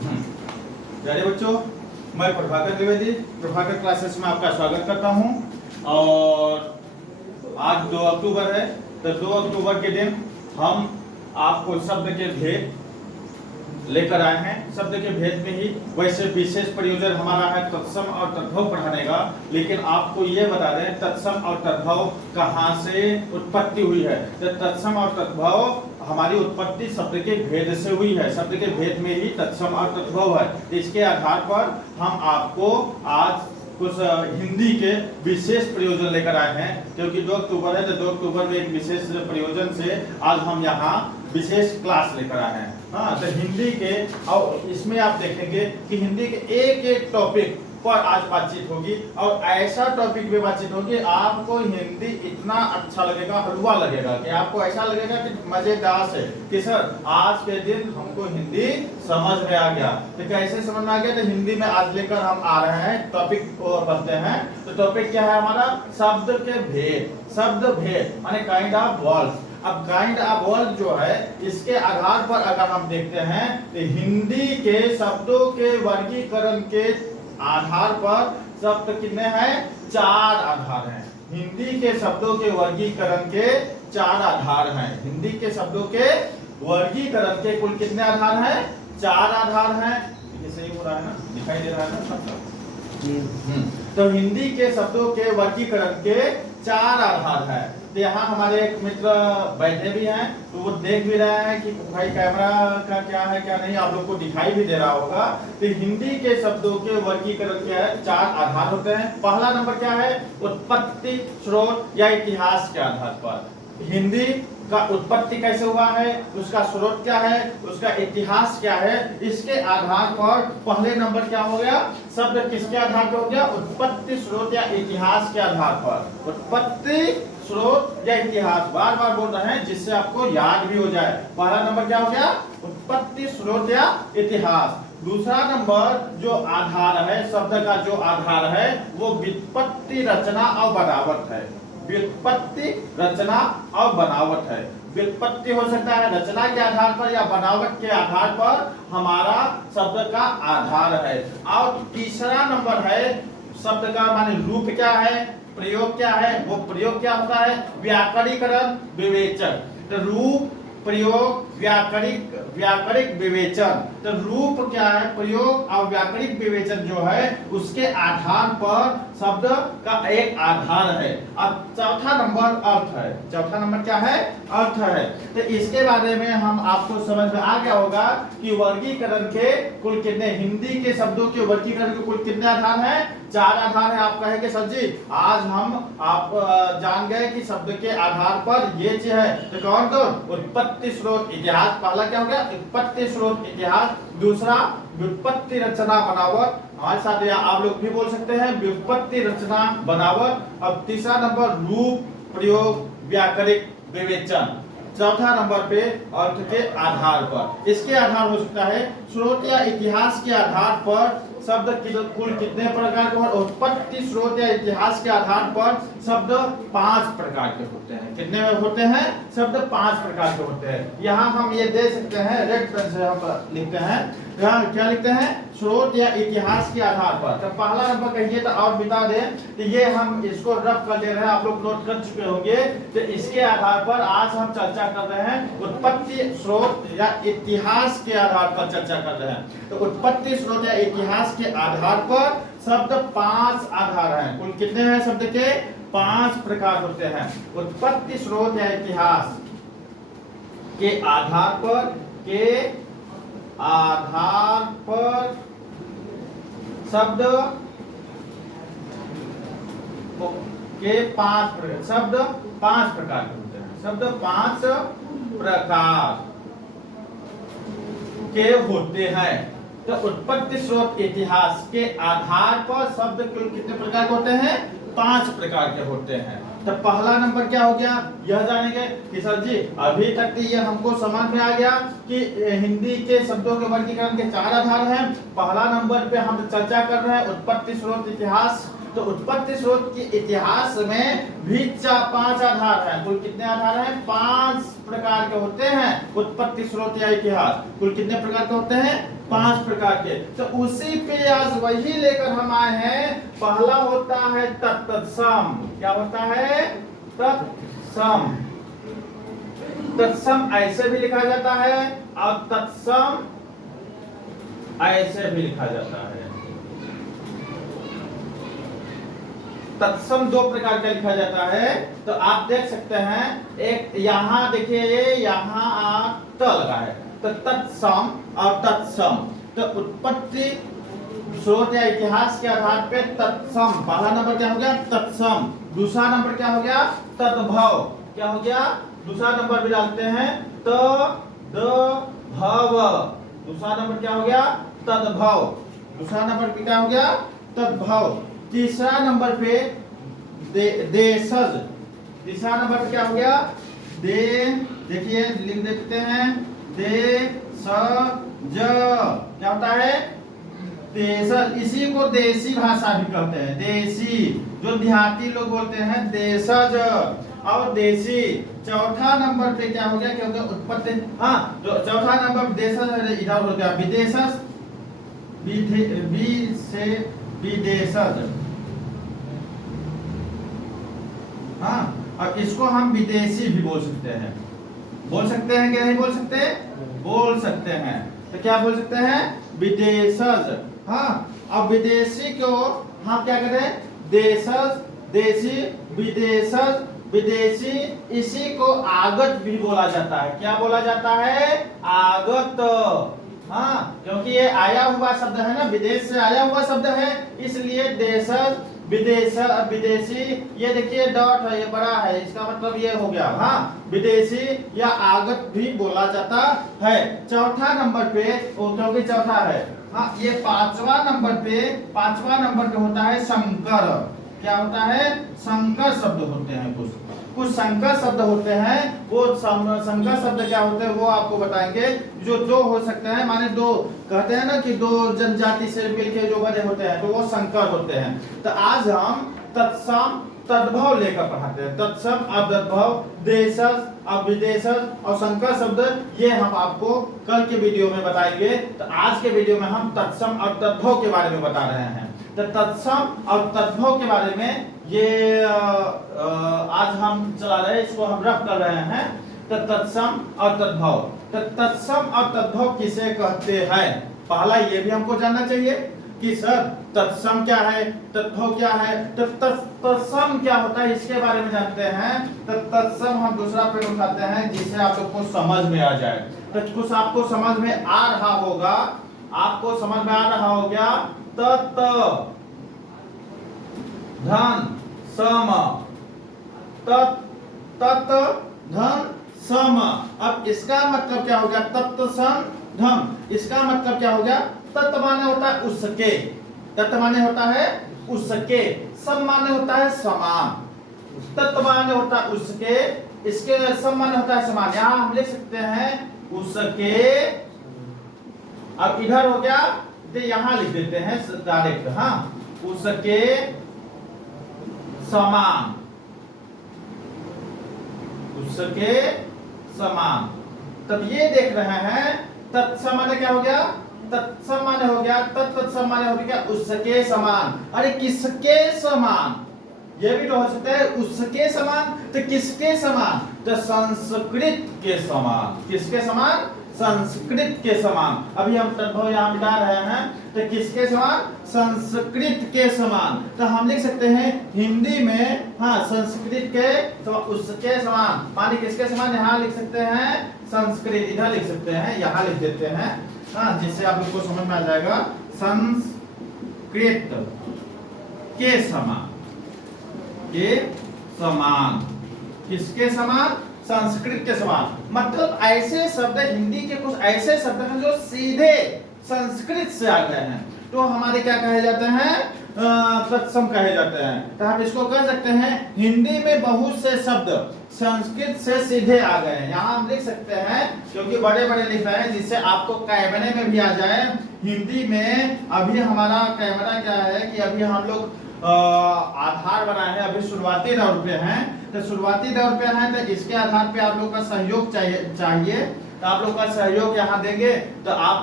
प्यारे बच्चों, मैं प्रभाकर द्विवेदी प्रभाकर क्लासेस में आपका स्वागत करता हूं। और आज 2 अक्टूबर है, तो 2 अक्टूबर के दिन हम आपको शब्द के भेद लेकर आए हैं। शब्द के भेद में ही वैसे विशेष प्रयोजन हमारा है तत्सम और तद्भव पढ़ाने का, लेकिन आपको ये बता दें तत्सम और तद्भव कहाँ से उत्पत्ति हुई है। तो तत्सम और तद्भव हमारी उत्पत्ति शब्द के भेद से हुई है। शब्द के भेद में ही तत्सम और तद्भव है। इसके आधार पर हम आपको आज कुछ हिंदी के विशेष प्रयोजन लेकर आए हैं, क्योंकि 2 अक्टूबर है, तो 2 अक्टूबर में एक विशेष प्रयोजन से आज हम यहाँ विशेष क्लास लेकर आए हैं। हाँ, तो हिंदी के और इसमें आप देखेंगे कि हिंदी के एक एक टॉपिक पर आज बातचीत होगी, और ऐसा टॉपिक पे बातचीत होगी आपको हिंदी इतना अच्छा लगेगा, हलवा लगेगा, कि आपको ऐसा लगेगा कि मजेदार है कि सर आज के दिन हमको हिंदी समझ में आ गया। तो कैसे समझ में आ गया? तो हिंदी में आज लेकर हम आ रहे हैं, टॉपिक बनते हैं। तो टॉपिक क्या है हमारा? शब्द के भेद। शब्द भेद माने काइंड ऑफ वर्ड्स। अब काइंड ऑफ वर्ड जो है, इसके आधार पर अगर हम देखते हैं तो हिंदी के शब्दों के वर्गीकरण के आधार पर शब्द कितने हैं? 4 आधार हैं। हिंदी के शब्दों के वर्गीकरण के 4 आधार हैं। हिंदी के शब्दों के वर्गीकरण के कुल कितने आधार हैं? 4 आधार हैं। ये सही हो रहा है ना? दिखाई दे रहा है ना सब? तो हिंदी के शब्दों के वर्गीकरण के 4 आधार है। तो यहाँ हमारे एक मित्र बैठे भी हैं, तो वो देख भी रहे हैं कि भाई कैमरा का क्या है क्या नहीं, आप लोग को दिखाई भी दे रहा होगा। तो हिंदी के शब्दों के वर्गीकरण क्या है? 4 आधार होते हैं। पहला नंबर क्या है? उत्पत्ति, स्रोत या इतिहास के आधार पर। हिंदी का उत्पत्ति कैसे हुआ है, उसका स्रोत क्या है, उसका इतिहास क्या है, इसके आधार पर पहले नंबर क्या हो गया? शब्द किसके आधार पर हो गया? उत्पत्ति, स्रोत या इतिहास के आधार पर। उत्पत्ति, स्रोत या इतिहास, बार बार बोल रहे हैं जिससे आपको याद भी हो जाए। पहला नंबर क्या हो गया? उत्पत्ति, स्रोत या इतिहास। दूसरा नंबर जो आधार है, शब्द का जो आधार है, वो व्युत्पत्ति, रचना और बनावट है। व्युत्पत्ति, रचना और बनावट है। व्युत्पत्ति हो सकता है रचना के आधार पर या बनावट के आधार पर हमारा शब्द का आधार है। और तीसरा नंबर है शब्द का माने रूप क्या है, प्रयोग क्या है। वो प्रयोग क्या होता है? व्याकरणीकरण, विवेचन। तो रूप, प्रयोग, व्याकरणिक विवेचन। तो रूप क्या है, प्रयोग और व्याकरणिक विवेचन जो है, उसके आधार पर शब्द का एक आधार है। अब चौथा नंबर अर्थ है। चौथा नंबर क्या है? अर्थ है। तो इसके बारे में हम आपको समझ में आ गया होगा कि वर्गीकरण के कुल कितने, हिंदी के शब्दों के वर्गीकरण के कुल कितने आधार हैं? 4 आधार है। आप कहेंगे सर जी आज हम आप जान गए कि शब्द के आधार पर ये चीज है। तो कौन कौन? उत्पत्ति, स्रोत, इतिहास। पहला क्या हो गया? उत्पत्ति, स्रोत, इतिहास। दूसरा व्युत्पत्ति, रचना, बनावट। हमारे साथ या आप लोग भी बोल सकते हैं व्युत्पत्ति, रचना, बनावट। अब तीसरा नंबर रूप, प्रयोग, व्याकरणिक विवेचन। चौथा नंबर पे अर्थ के आधार पर। इसके आधार हो सकता है स्रोत या इतिहास के आधार पर शब्द कुल कितने प्रकार के? उत्पत्ति, स्रोत या इतिहास के आधार पर शब्द 5 प्रकार के होते हैं। कितने होते हैं? शब्द 5 प्रकार के होते हैं। यहाँ हम ये दे सकते हैं, रेड पेन से हम लिखते हैं। यहाँ क्या लिखते हैं? स्रोत या इतिहास के आधार पर। तो पहला नंबर कहिए तो और बता दें, तो ये हम इसको रफ कर ले रहे हैं, आप लोग नोट कर चुके होंगे। तो इसके आधार पर आज हम चर्चा कर रहे हैं उत्पत्ति, स्रोत या इतिहास के आधार पर चर्चा कर रहे हैं। तो उत्पत्ति, स्रोत या इतिहास के आधार पर शब्द 5 आधार हैं। कुल कितने हैं शब्द के? 5 प्रकार होते हैं। उत्पत्ति, स्रोत या इतिहास के आधार पर शब्द के 5 प्रकार, शब्द 5 प्रकार के होते हैं। शब्द 5 प्रकार के होते हैं। तो उत्पत्ति, स्रोत, इतिहास के आधार पर शब्द कुल कितने प्रकार के होते हैं? 5 प्रकार के होते हैं। तो पहला नंबर क्या हो गया? यह जानेंगे कि सर जी अभी तक तो ये हमको समझ में आ गया कि हिंदी के शब्दों के वर्गीकरण के 4 आधार हैं। पहला नंबर पे हम चर्चा कर रहे हैं उत्पत्ति, स्रोत, इतिहास तो उत्पत्ति स्रोत के इतिहास में भी 5 आधार हैं। कुल कितने आधार हैं? 5 प्रकार के होते हैं उत्पत्ति स्रोत या इतिहास। कुल कितने प्रकार के होते हैं? 5 प्रकार के। तो उसी पे आज वही लेकर हम आए हैं। पहला होता है तत्सम। क्या होता है? तत्सम। तत्सम ऐसे भी लिखा जाता है और तत्सम ऐसे भी लिखा जाता है। तत्सम 2 प्रकार का लिखा जाता है। तो आप देख सकते हैं, एक यहाँ देखिए, यहाँ त लगा है, तो तत्सम और तत्सम। तो उत्पत्ति स्रोत या इतिहास के आधार पे तत्सम, पहला नंबर क्या हो गया? तत्सम। दूसरा नंबर क्या हो गया? तद्भव। क्या हो गया? दूसरा नंबर भी डालते हैं तद्भव। दूसरा नंबर क्या हो गया? तद्भव। दूसरा नंबर पे क्या हो गया? तद्भव। तीसरा नंबर पे देशज। तीसरा नंबर पे क्या हो गया? देखिए लिख देते हैं, देशज। क्या होता है? देशज। इसी को देसी भाषा भी कहते हैं, देसी, जो देहाती लोग बोलते हैं, देशज और देसी। चौथा नंबर पे क्या हो गया? क्या हो गया? उत्पत्ति। हाँ, जो चौथा नंबर देशज इधर हो गया विदेशज, विदेशज। हाँ, और इसको हम विदेशी भी बोल सकते हैं। बोल सकते हैं कि नहीं बोल सकते? बोल सकते हैं। तो क्या बोल सकते हैं? विदेशज। हाँ, अब विदेशी को हम क्या करें? देशज, देशी, विदेशज, विदेशी। इसी को आगत भी बोला जाता है। क्या बोला जाता है? आगत। हाँ, क्योंकि ये आया हुआ शब्द है ना, विदेश से आया हुआ शब्द है, इसलिए देशज, विदेश, विदेशी। ये देखिए डॉट है, ये बड़ा है, इसका मतलब ये हो गया। हाँ, विदेशी या आगत भी बोला जाता है। चौथा नंबर पे, क्योंकि चौथा है। हाँ, ये पांचवा नंबर पे होता है संकर। क्या होता है? संकर शब्द होते हैं। कुछ संकर शब्द होते हैं। वो संकर शब्द क्या होते हैं वो आपको बताएंगे। जो दो हो सकते हैं, माने दो कहते हैं ना कि दो जनजाति से मिलके जो बने होते हैं, तो वो संकर होते हैं। तो आज हम तत्सम तद्भव लेकर पढ़ाते हैं। तत्सम और तद्भव, देशज और विदेशज और संकर शब्द, ये हम आपको कल के वीडियो में बताएंगे। तो आज के वीडियो में हम तत्सम और तद्भव के बारे में बता रहे हैं। तो तत्सम और तद्भव के बारे में ये आज हम चला रहे हैं, इसको हम रफ कर रहे हैं। तो तत्सम और तद्भव। तो तत्सम और तद्भव किसे कहते हैं? पहला ये भी हमको जानना चाहिए कि सर तत्सम क्या है, तद्भव क्या है। तो तत्सम क्या होता है इसके बारे में जानते हैं। तो तत्सम हम दूसरा पेड़ उठाते हैं जिससे आप लोग को समझ में आ जाए। तो कुछ आपको समझ में आ रहा होगा, आपको समझ में आ रहा हो गया। तत् धन सम, तत् धन सम। अब इसका मतलब क्या हो गया? तत्व सम धम। इसका मतलब क्या हो गया? तत्व माने होता है उसके, तत्व माने होता है उसके, सम माने होता है समान। तत्व माने होता है उसके, इसके सम माने होता है समान। यहां हम लिख सकते हैं उसके। अब इधर हो गया तो यहां लिख देते हैं डायरेक्ट। हाँ, उसके समान, उसके समान। तब ये देख रहे हैं तत्सम माने क्या हो गया? तत्सम माने हो गया, तत्सम माने हो गया उसके समान। अरे किसके समान? ये भी तो हो सकता है उसके समान। तो किसके समान? तो संस्कृत के समान। किसके समान? संस्कृत के समान। अभी हम तद्भव यहाँ मिटा रहे हैं। तो किसके समान? संस्कृत के समान। तो हम लिख सकते हैं हिंदी में, हाँ, संस्कृत के उसके समान माने किसके समान? यहाँ लिख सकते हैं संस्कृत, इधर लिख सकते हैं, यहाँ लिख देते हैं। हाँ, जिससे आप लोग को समझ में आ जाएगा। संस्कृत के समान, के समान। किसके समान? संस्कृत के समान। मतलब ऐसे शब्द, हिंदी के कुछ ऐसे शब्द हैं जो सीधे संस्कृत से आ गए हैं, तो हमारे क्या कहे जाते हैं? तत्सम कहे जाते हैं। तो हम इसको कह सकते हैं हिंदी में बहुत से शब्द संस्कृत से सीधे आ गए हैं। यहाँ हम लिख सकते हैं क्योंकि बड़े बड़े लिख रहे हैं जिससे आपको कैमरे में भी आ जाए। हिंदी में अभी हमारा कैमरा क्या है कि अभी हम लोग आधार बनाए हैं, अभी शुरुआती दौर पे हैं, तो शुरुआती दौर पे हैं तो इसके आधार पे आप लोग का सहयोग चाहिए तो आप लोग का सहयोग यहाँ देंगे तो आप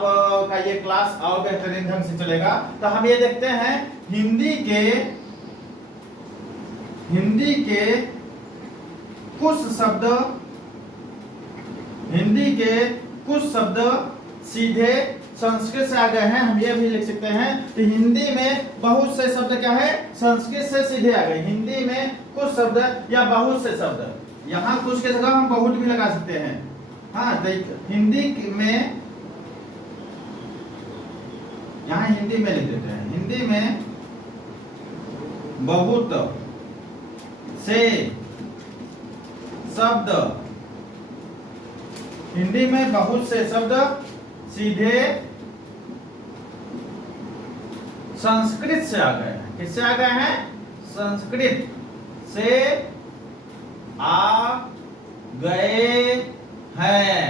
का ये क्लास और बेहतरीन ढंग से चलेगा। तो हम ये देखते हैं हिंदी के कुछ शब्द सीधे संस्कृत से आ गए हैं, हम ये भी लिख सकते हैं। तो हिंदी में बहुत से शब्द क्या है, संस्कृत से सीधे आ गए। हिंदी में कुछ शब्द या बहुत से शब्द, यहाँ कुछ के जगह हम बहुत भी लगा सकते हैं। हाँ, हिंदी में, यहाँ हिंदी में लिख देते हैं, हिंदी में बहुत से शब्द, हिंदी में बहुत से शब्द सीधे संस्कृत से आ गए हैं। किससे आ गए हैं? संस्कृत से आ गए हैं।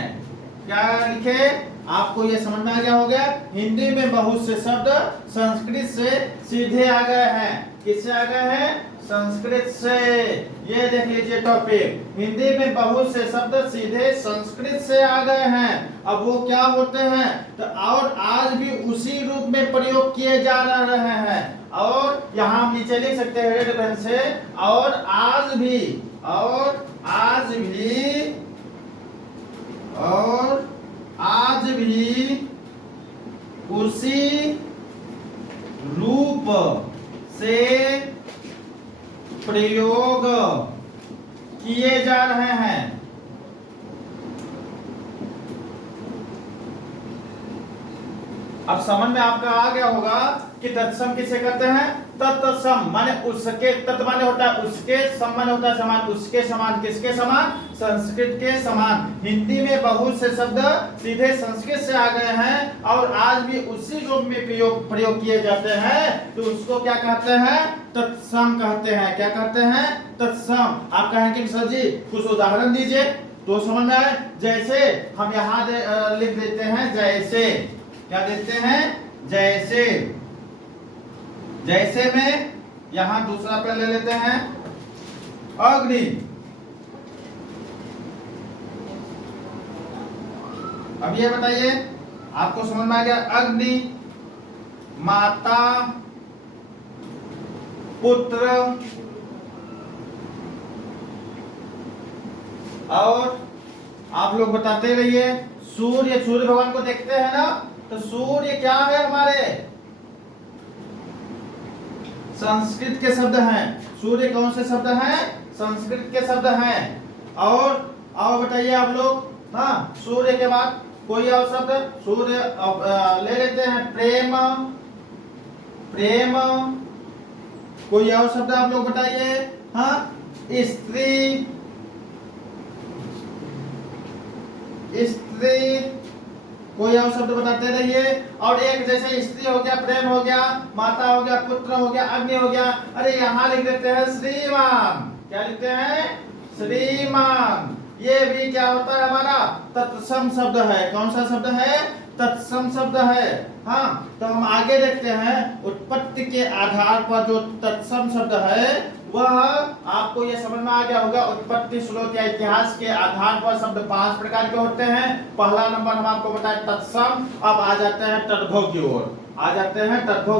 क्या लिखे? आपको ये समझ में आ गया होगा। हिंदी में बहुत से शब्द संस्कृत से सीधे आ गए हैं। किससे आ गए हैं? संस्कृत से। ये देख लीजिए टॉपिक, हिंदी में बहुत से शब्द सीधे संस्कृत से आ गए हैं। अब वो क्या होते हैं तो और आज भी उसी रूप में प्रयोग किए जा रहे हैं। और यहाँ हम नीचे लिख सकते हैं रेड पेन से, और आज भी उसी रूप से प्रयोग किए जा रहे हैं। अब समझ में आपका आ गया होगा कि तत्सम किसे कहते हैं? तत्सम माने उसके, तत् माने होता है उसके, सम माने होता है समान, उसके समान। किसके समान? संस्कृत के समान। हिंदी में बहुत से शब्द सीधे संस्कृत से आ गए हैं और आज भी उसी रूप में प्रयोग किए जाते हैं, तो उसको क्या कहते हैं? तत्सम कहते हैं। क्या कहते हैं? तत्सम। आप कहेंगे कि सर जी कुछ उदाहरण दीजिए तो समझ में आए। जैसे हम यहाँ लिख देते हैं जैसे, क्या देते हैं? जैसे। जैसे में यहां दूसरा पेन ले लेते हैं अग्नि। अब ये बताइए, आपको समझ में आ गया? अग्नि, माता, पुत्र, और आप लोग बताते रहिए सूर्य। सूर्य भगवान को देखते हैं ना, तो सूर्य क्या है? हमारे संस्कृत के शब्द हैं। सूर्य कौन से शब्द हैं? संस्कृत के शब्द हैं। और बताइए आप लोग। हाँ, सूर्य के बाद कोई और शब्द? सूर्य ले लेते हैं प्रेम। कोई और शब्द आप लोग बताइए। हाँ, स्त्री। कोई और शब्द बताते रहिए। और एक जैसे स्त्री हो गया, प्रेम हो गया, माता हो गया, पुत्र हो गया, अग्नि हो गया। अरे यहाँ लिख देते हैं श्रीमान। क्या लिखते हैं? श्रीमान। ये भी क्या होता है? हमारा तत्सम शब्द है। कौन सा शब्द है? तत्सम शब्द है। हाँ, तो हम आगे देखते हैं उत्पत्ति के आधार पर जो तत्सम शब्द है वह आपको ये समझ में आ गया होगा। उत्पत्ति, स्रोत या इतिहास के आधार पर शब्द 5 प्रकार के होते हैं। पहला नंबर हम आपको बताएं तत्सम। अब आ जाते हैं तद्भव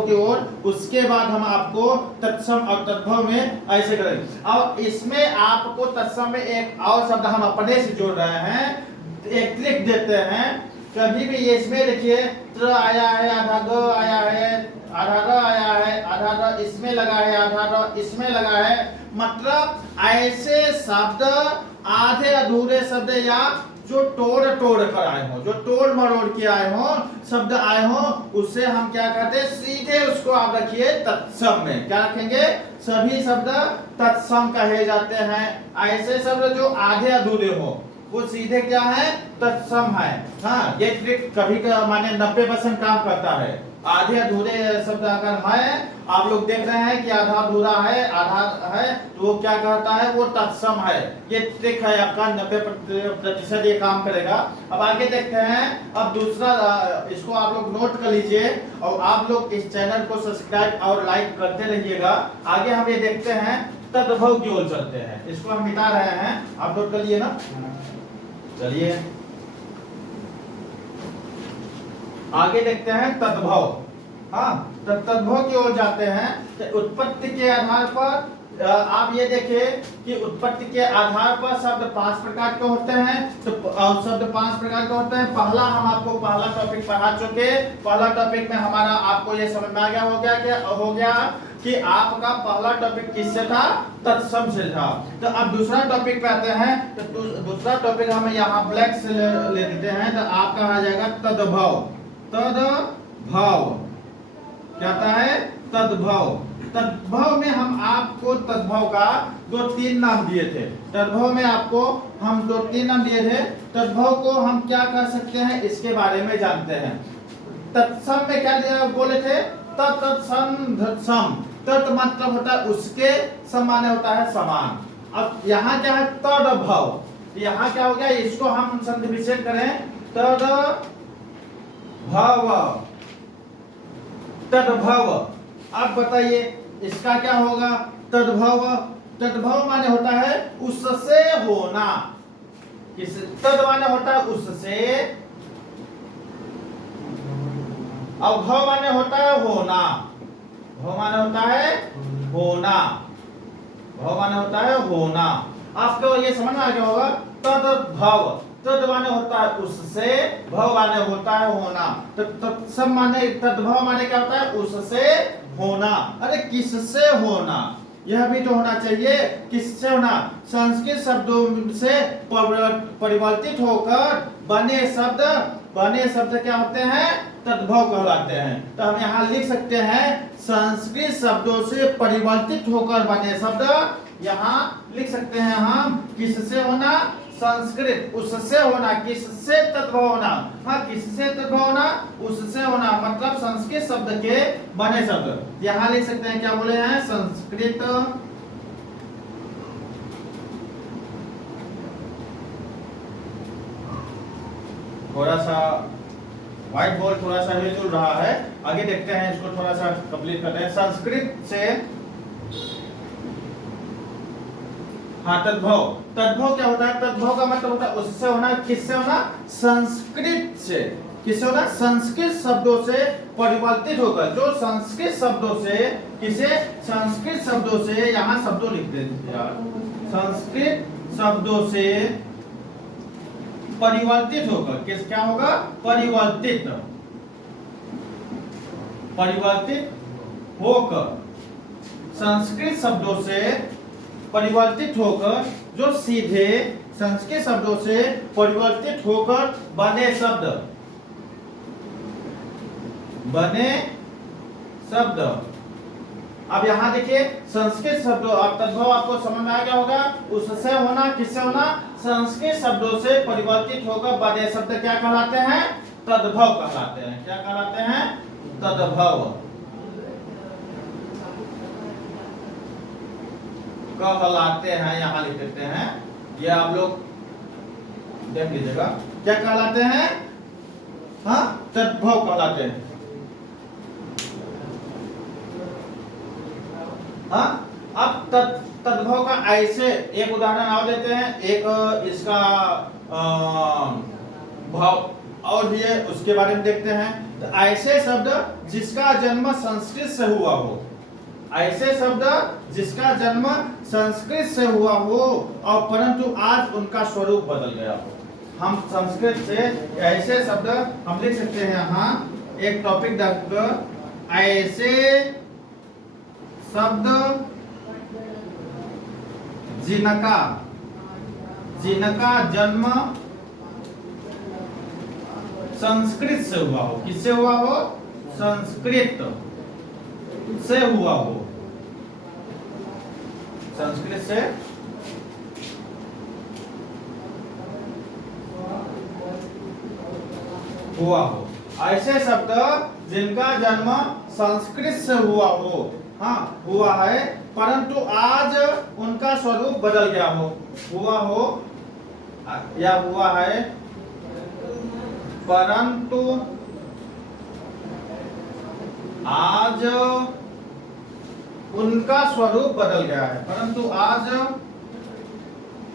की ओर। उसके बाद हम आपको तत्सम और तद्भव में ऐसे करेंगे। और इसमें आपको तत्सम में एक और शब्द हम अपने से जोड़ रहे हैं, एक ट्रिक देते हैं। कभी भी ये इसमें लिखिए त्र आया है, आधा ग आया है, आधा र आया है, आधा र इसमें लगा है, आधा र इसमें लगा है। मतलब ऐसे शब्द, आधे अधूरे शब्द या जो तोड़ कर आए हो, जो तोड़ मरोड़ के आए हो, शब्द आए हो, उससे हम क्या कहते हैं? सीधे उसको आप रखिए तत्सम में। क्या रखेंगे? सभी शब्द तत्सम कहे जाते हैं। ऐसे शब्द जो आधे अधूरे हो वो सीधे क्या है? तत्सम है। हाँ, ये ट्रिक कभी माने 90% काम करता है। आधे अधूरे शब्द अगर है, आप लोग देख रहे हैं कि आधा अधूरा है, आधा है, तो वो क्या कहता है, वो तत्सम है। ये ट्रिक है आपका, 90% ये काम करेगा। अब आगे देखते हैं। अब दूसरा, इसको आप लोग नोट कर लीजिए और आप लोग इस चैनल को सब्सक्राइब और लाइक करते रहिएगा। आगे हम ये देखते हैं तद्भव की ओर चलते हैं। इसको हम मिटा रहे हैं, आप नोट कर लिए ना। चलिए आगे देखते हैं तद्भव। हाँ, तद्भव की ओर जाते हैं। तो उत्पत्ति के आधार पर आप ये देखिए कि उत्पत्ति के आधार पर शब्द 5 प्रकार के होते हैं। तो शब्द 5 प्रकार के होते हैं। पहला हम आपको पहला टॉपिक पढ़ा चुके। पहला टॉपिक में हमारा आपको ये समझ में आ गया हो गया कि आपका पहला टॉपिक किससे था, तत्सम से था। तो अब दूसरा टॉपिक पे आते हैं। तो दूसरा टॉपिक हम यहाँ ब्लैक से ले देते हैं। तो आपका आ जाएगा तद्भव। तद्भव क्या होता है, तद्भव। तद्भव में हम आपको तद्भव का 2-3 नाम दिए थे। तद्भव में आपको हम 2-3 नाम दिए थे। तद्भव को हम क्या कर सकते हैं, इसके बारे में जानते हैं। तत्सम में क्या दिया बोले थे, तत्सम। तत् मतलब होता है उसके, सम माने होता है समान। अब यहाँ क्या है, तद्भव। यहाँ क्या हो गया, इसको हम संधि विच्छेद करें, तद्भव। तद्भव। अब बताइए इसका क्या होगा, तद्भव। तद्भव माने होता है उससे होना। किस, तद माने होता है उससे, और भव माने होता है होना। भव माने होता है होना। भव माने होता है होना। आपको ये समझ में आ गया होगा। तद्भव, तद माने होता है उससे, भव माने होता है होना। तो तत्सम माने, तद्भव माने क्या होता है, उससे होना। अरे किससे होना, यह भी तो होना चाहिए। किससे होना, संस्कृत शब्दों से परिवर्तित होकर बने शब्द क्या होते हैं, तद्भव कहलाते हैं। तो हम यहाँ लिख सकते हैं संस्कृत शब्दों से परिवर्तित होकर बने शब्द। यहाँ लिख सकते हैं हम किससे होना, संस्कृत, उससे होना, किससे तद्भव होना। हाँ, किससे तद्भव होना, उससे होना, मतलब संस्कृत शब्द के बने शब्द। यहाँ लिख सकते हैं, क्या बोले हैं, संस्कृत थोड़ा सा व्हाइट बोर्ड थोड़ा सा हिल रहा है। आगे देखते हैं, इसको थोड़ा सा कंप्लीट करते हैं। संस्कृत से, हाँ, तद्भव। तद्भव क्या होता है, तद्भव का मतलब होता है उससे होना। किससे होना, संस्कृत से। किससे होना, संस्कृत शब्दों से परिवर्तित होकर। जो संस्कृत शब्दों से, किसे, संस्कृत शब्दों से, यहाँ शब्दों लिख देते यार, संस्कृत शब्दों से परिवर्तित होकर। किस, क्या होगा, परिवर्तित। परिवर्तित होकर, संस्कृत शब्दों से परिवर्तित होकर, जो सीधे संस्कृत शब्दों से परिवर्तित होकर बने शब्द, बने शब्द। अब यहाँ देखिए संस्कृत शब्दों, अब तद्भव आपको समझ में आ गया होगा। उससे होना, किससे होना, संस्कृत शब्दों से परिवर्तित होकर बने शब्द क्या कहलाते हैं, तद्भव कहलाते हैं। क्या कहलाते हैं, तद्भव कहलाते हैं। यहाँ लिख देते हैं, ये आप लोग देख लीजिएगा, क्या कहलाते हैं, हाँ, तद्भव कहलाते हैं। हाँ, अब तद्भव का ऐसे एक उदाहरण और देते हैं। एक इसका भाव और भी है, उसके बारे में देखते हैं। तो ऐसे शब्द जिसका जन्म संस्कृत से हुआ हो, ऐसे शब्द जिसका जन्म संस्कृत से हुआ हो और परंतु आज उनका स्वरूप बदल गया हो। हम संस्कृत से ऐसे शब्द हम लिख सकते हैं। यहाँ एक टॉपिक डालकर, ऐसे शब्द जिनका जन्म संस्कृत से हुआ हो। किससे हुआ हो, संस्कृत से हुआ हो, संस्कृत से हुआ हो। ऐसे शब्द जिनका जन्म संस्कृत से हुआ हो, हाँ हुआ है, परंतु आज उनका स्वरूप बदल गया हो, हुआ हो या हुआ है, परंतु आज उनका स्वरूप बदल गया है, परंतु आज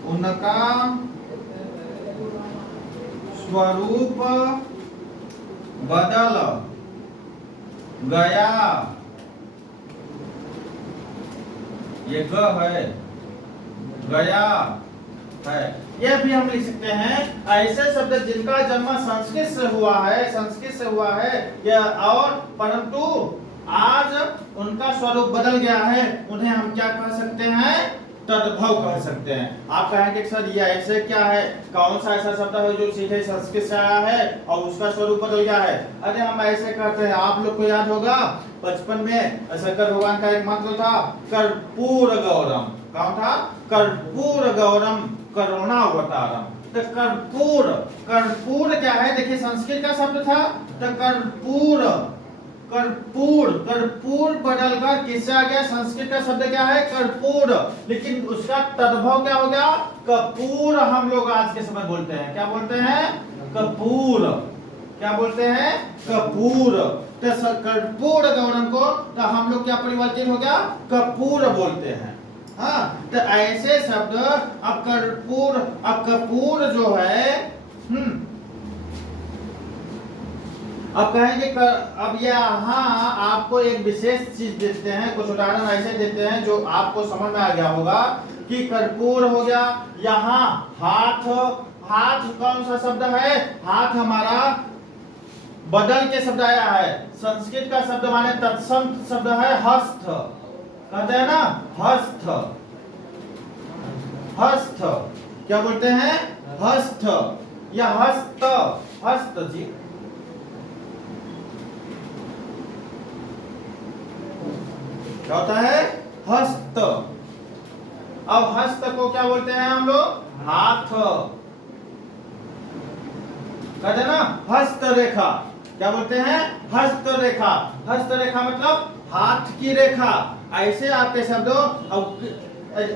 उनका स्वरूप बदल गया, ये ग है, गया है। यह भी हम लिख सकते हैं ऐसे शब्द जिनका जन्म संस्कृत से हुआ है, संस्कृत से हुआ है या और परंतु आज उनका स्वरूप बदल गया है, उन्हें हम क्या कह सकते हैं, तद्भव कह सकते हैं। आप कहेंगे सर ये ऐसे क्या है, कौन सा ऐसा शब्द है जो सीधे संस्कृत से आया है और उसका स्वरूप बदल गया है? अरे हम ऐसे करते हैं, आप लोग को याद होगा बचपन में शंकर भगवान का एक मंत्र था, कर्पूर गौरम। कौन था? कर्पूर गौरम करुणावतारम। तो कर्पूर, कर्पूर क्या है? देखिए संस्कृत का शब्द था, तो कर्पूर, कर्पूर, कर्पूर बदलकर किससे आ गया? संस्कृत का शब्द क्या है? कर्पूर, लेकिन उसका तद्भव क्या हो गया? कपूर। हम लोग आज के समय बोलते हैं, क्या बोलते हैं? कपूर। क्या बोलते हैं? कपूर। तो कर्पूर गौरम को तो हम लोग क्या परिवर्तित हो गया? कपूर बोलते हैं। हाँ, तो ऐसे शब्द अब कर्पूर, अब कपूर जो है, अब कहेंगे अब यहाँ आपको एक विशेष चीज देते हैं, कुछ उदाहरण ऐसे देते हैं जो आपको समझ में आ गया होगा कि कर्पूर हो गया। यहाँ हाथ, हाथ कौन सा शब्द है? हाथ हमारा बदल के शब्द आया है, संस्कृत का शब्द माने तत्सम शब्द है हस्त, कहते हैं ना हस्त, हस्त। क्या बोलते हैं? हस्त या हस्त, हस्त जी। क्या होता है? हस्त। अब हस्त को क्या बोलते हैं हम लोग? हाथ। कहते हैं ना हस्त रेखा। क्या बोलते हैं? हस्त रेखा। हस्त रेखा मतलब हाथ की रेखा। ऐसे आपके शब्दों,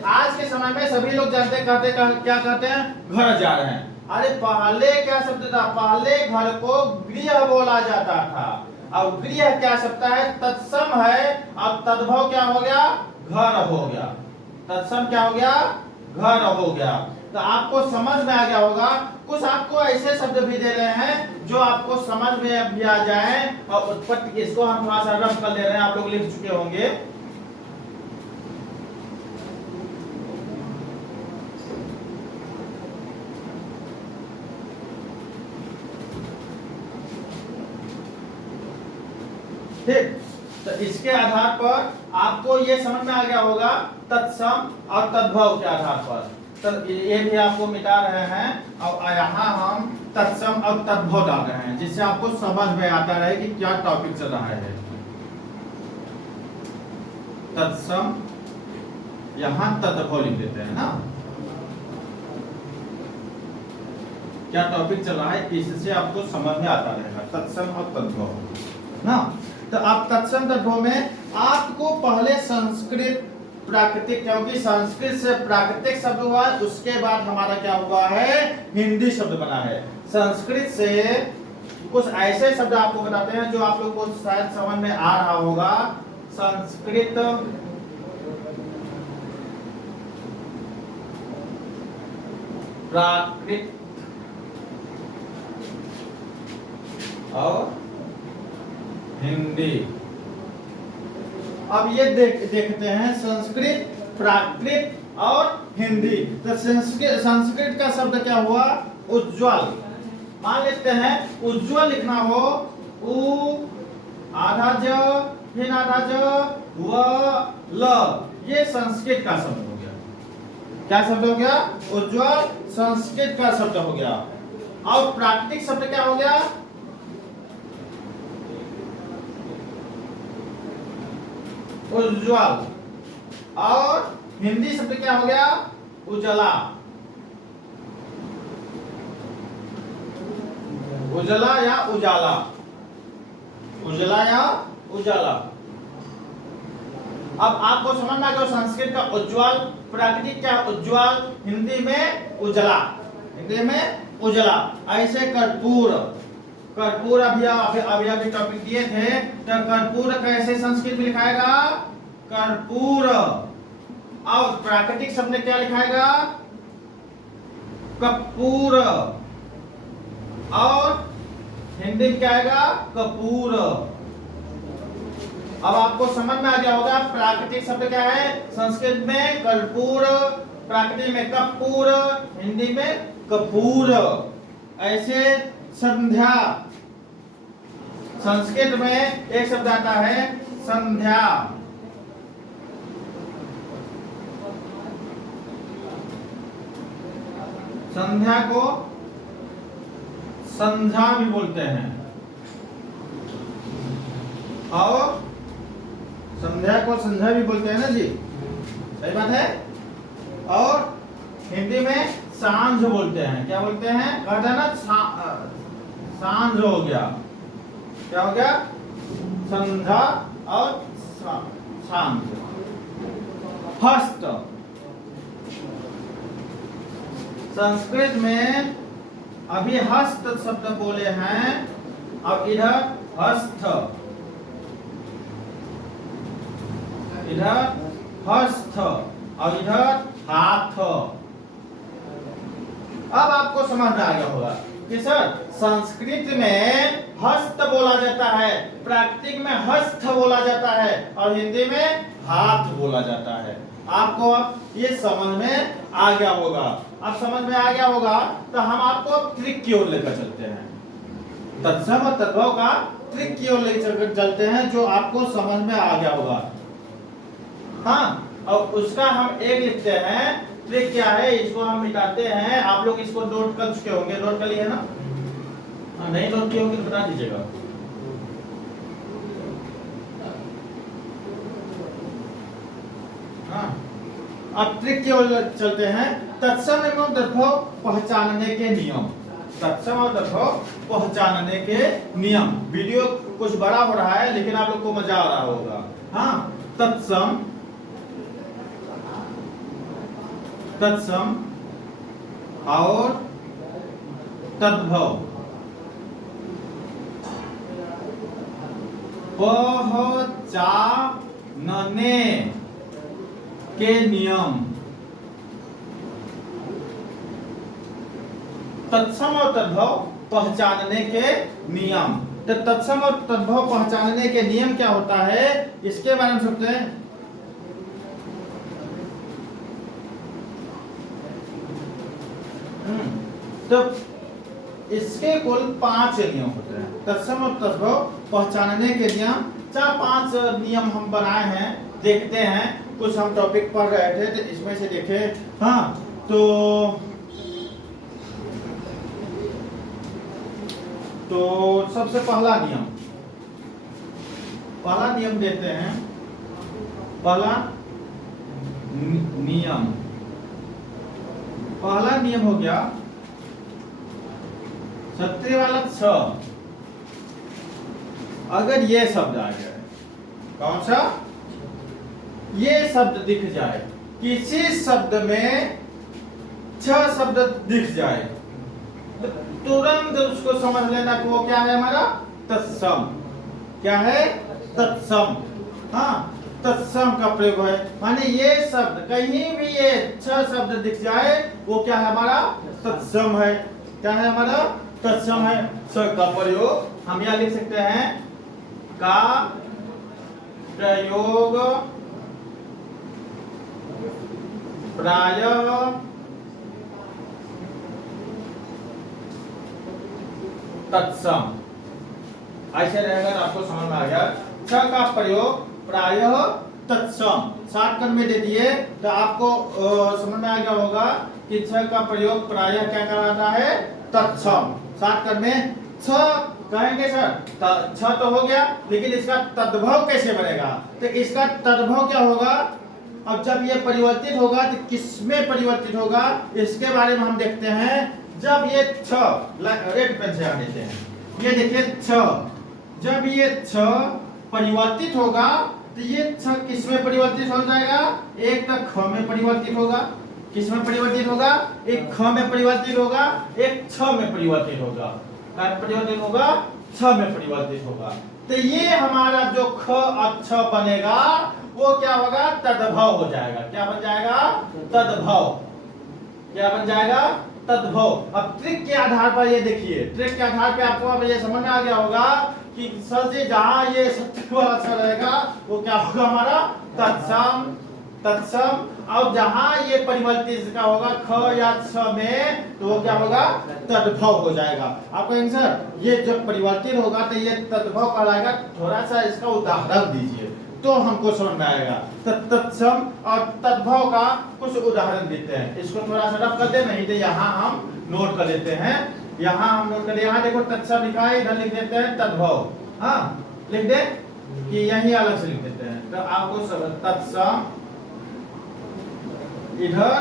आज के समय में सभी लोग जानते कहते क्या कहते हैं? घर जा रहे हैं। अरे पहले क्या शब्द था? पहले घर को गृह बोला जाता था। अब गृह क्या शब्द है? तत्सम है। अब तद्भव क्या हो गया? घर हो गया। तत्सम क्या हो गया? घर हो गया। तो आपको समझ में आ गया होगा। कुछ आपको ऐसे शब्द भी दे रहे हैं जो आपको समझ में भी आ जाए, और उत्पत्ति इसको हम थोड़ा सा रफ कर ले रहे हैं, आप लोग लिख चुके होंगे। ठीक, तो इसके आधार पर आपको ये समझ में आ गया होगा तत्सम और तद्भव के आधार पर। तो ये भी आपको मिटा रहे हैं और यहाँ हम तत्सम और तद्भव डाल रहे हैं, जिससे आपको समझ में आता रहे कि क्या टॉपिक चल रहा है। तत्सम, यहाँ तद्भव लिख देते हैं ना, क्या टॉपिक चल रहा है, इससे आपको समझ में आता रहेगा तत्सम और तद्भव ना। तो आप तत्सम तद्भव में आपको पहले संस्कृत प्राकृतिक, क्योंकि संस्कृत से प्राकृतिक शब्द हुआ, उसके बाद हमारा क्या हुआ है? हिंदी शब्द बना है। संस्कृत से कुछ ऐसे शब्द आपको बताते हैं जो आप लोग को शायद समझ में आ रहा होगा। संस्कृत प्राकृत और हिंदी। अब ये देखते हैं संस्कृत, प्राकृत और हिंदी। तो संस्कृत का शब्द क्या हुआ? उज्ज्वल। मान लेते हैं उज्ज्वल लिखना हो, उ आधा ज फिर आधा ज व ल, ये संस्कृत का शब्द हो गया। क्या शब्द हो गया? उज्ज्वल संस्कृत का शब्द हो गया। और प्राकृतिक शब्द क्या हो गया? उज्ज्वल। और हिंदी शब्द क्या हो गया? उजला। उजला या उजाला, उजला या उजाला। अब आपको समझ में आ गया संस्कृत का उज्ज्वल, प्राकृतिक क्या उज्ज्वल, हिंदी में उजला, हिंदी में उजला। ऐसे कर्पूर, कर्पूर अभी टॉपिक दिए थे, तो कर्पूर कैसे संस्कृत में लिखाएगा, कर्पूर। और प्राकृतिक शब्द क्या लिखाएगा, कपूर। और हिंदी में क्या आएगा, कपूर। अब आपको समझ में आ गया होगा प्राकृतिक शब्द क्या है, संस्कृत में कर्पूर, प्राकृतिक में कपूर, हिंदी में कपूर। ऐसे संध्या, संस्कृत में एक शब्द आता है संध्या। संध्या को संध्या भी बोलते हैं, और संध्या को संध्या भी बोलते हैं ना जी, सही बात है। और हिंदी में सांझ बोलते हैं, क्या बोलते हैं, कहते हैं ना सांझ हो गया, क्या हो गया, संध्या और सांझ। हस्त, संस्कृत में अभी हस्त शब्द बोले हैं, अब इधर हस्त, इधर हस्त और इधर हाथ। अब आपको समझ में आ गया होगा कि सर संस्कृत में हस्त बोला जाता है, प्राकृतिक में हस्त बोला जाता है, और हिंदी में हाथ बोला जाता है। आपको अब ये समझ में आ गया होगा। अब समझ में आ गया होगा तो हम आपको ट्रिक की ओर लेकर चलते हैं, तत्सम और तद्भव का ट्रिक की ओर लेकर चलते हैं, जो आपको समझ में आ गया होगा। हाँ, और उसका हम एक लिखते हैं, ट्रिक क्या है, इसको हम मिटाते हैं। आप लोग इसको नोट कर चुके होंगे, नोट कर लिए ना, नहीं नोट किए होंगे तो बता दीजिएगा। हाँ, अब ट्रिक की ओर चलते हैं। तत्सम एवं तद्भव पहचानने के नियम, तत्सम और तद्भव पहचानने के नियम। वीडियो कुछ बड़ा हो रहा है लेकिन आप लोग को मजा आ रहा होगा। हाँ, तत्सम, तत्सम और तद्भव पहचानने के नियम। तत्सम और तद्भव पहचानने के नियम। तो तत्सम और तद्भव पहचानने के नियम क्या होता है, इसके बारे में सोचते हैं। तो इसके कुल 5 नियम होते हैं। तत्सम और तद्भव पहचानने के नियम, 4-5 नियम हम बनाए हैं, देखते हैं। कुछ हम टॉपिक पढ़ रहे थे तो इसमें से देखे। हाँ, तो सबसे पहला नियम देते हैं। पहला नियम हो गया सत्य वाला 6। अगर ये शब्द आ जाए, कौन सा, ये शब्द दिख जाए, किसी शब्द में 6 शब्द दिख जाए, तो तुरंत उसको समझ लेना कि वो क्या है, हमारा तत्सम। क्या है, तत्सम। हाँ, तत्सम का प्रयोग है, माने ये शब्द कहीं भी ये 6 शब्द दिख जाए, वो क्या है, हमारा तत्सम है। क्या है, हमारा तत्सम है। स का प्रयोग हम यह लिख सकते हैं, का प्रयोग प्रायः तत्सम। ऐसे रहेगा, आपको समझ में आ गया। छ का प्रयोग प्रायः तत्सम, शॉर्टकट में दे दिए तो आपको समझ में आ गया होगा कि छ का प्रयोग प्रायः क्या कराता है, तत्सम। शॉर्टकट में छ कहेंगे सर, छ तो हो गया, लेकिन इसका तद्भव कैसे बनेगा, तो इसका तद्भव क्या होगा। अब जब ये परिवर्तित होगा तो किसमें परिवर्तित होगा, इसके बारे में हम देखते हैं। जब ये छ रेड पेन से देते हैं, ये देखिए छ, जब ये छ परिवर्तित होगा तो ये छ किस में परिवर्तित हो जाएगा? एक तो ख में परिवर्तित होगा, किस में परिवर्तित होगा? एक ख में परिवर्तित होगा, एक छ में परिवर्तित होगा। क्या परिवर्तित होगा? छ में परिवर्तित होगा। तो ये हमारा जो ख और छ बनेगा वो क्या होगा? तद्भव हो जाएगा। क्या बन जाएगा? तद्भव। क्या बन जाएगा? तद्भव। अब ट्रिक के आधार पर ये देखिए, ट्रिक के आधार पे आपको अब ये समझ में आ गया होगा कि सर जी जहां ये सत्य वाला अक्षर रहेगा वो क्या होगा हमारा? तत्सम। तत्सम। और जहां ये परिवर्तित का होगा ख या छ में तो वो क्या होगा? तद्भव हो जाएगा। आप कहेंगे सर ये जब परिवर्तित होगा तो ये तद्भव कहलाएगा, थोड़ा सा इसका उदाहरण दीजिए तो हमको समझ में आएगा। तत्सम और तद्भव का कुछ उदाहरण देते हैं। इसको थोड़ा सा रफ कर दे, नहीं तो यहाँ हम नोट कर लेते हैं। यहाँ हम नोट कर, यहाँ देखो तत्सम लिखा है, इधर लिख देते हैं तद्भव। हाँ लिख दे कि यही अलग से लिख देते हैं तो आपको सब तत्सम, इधर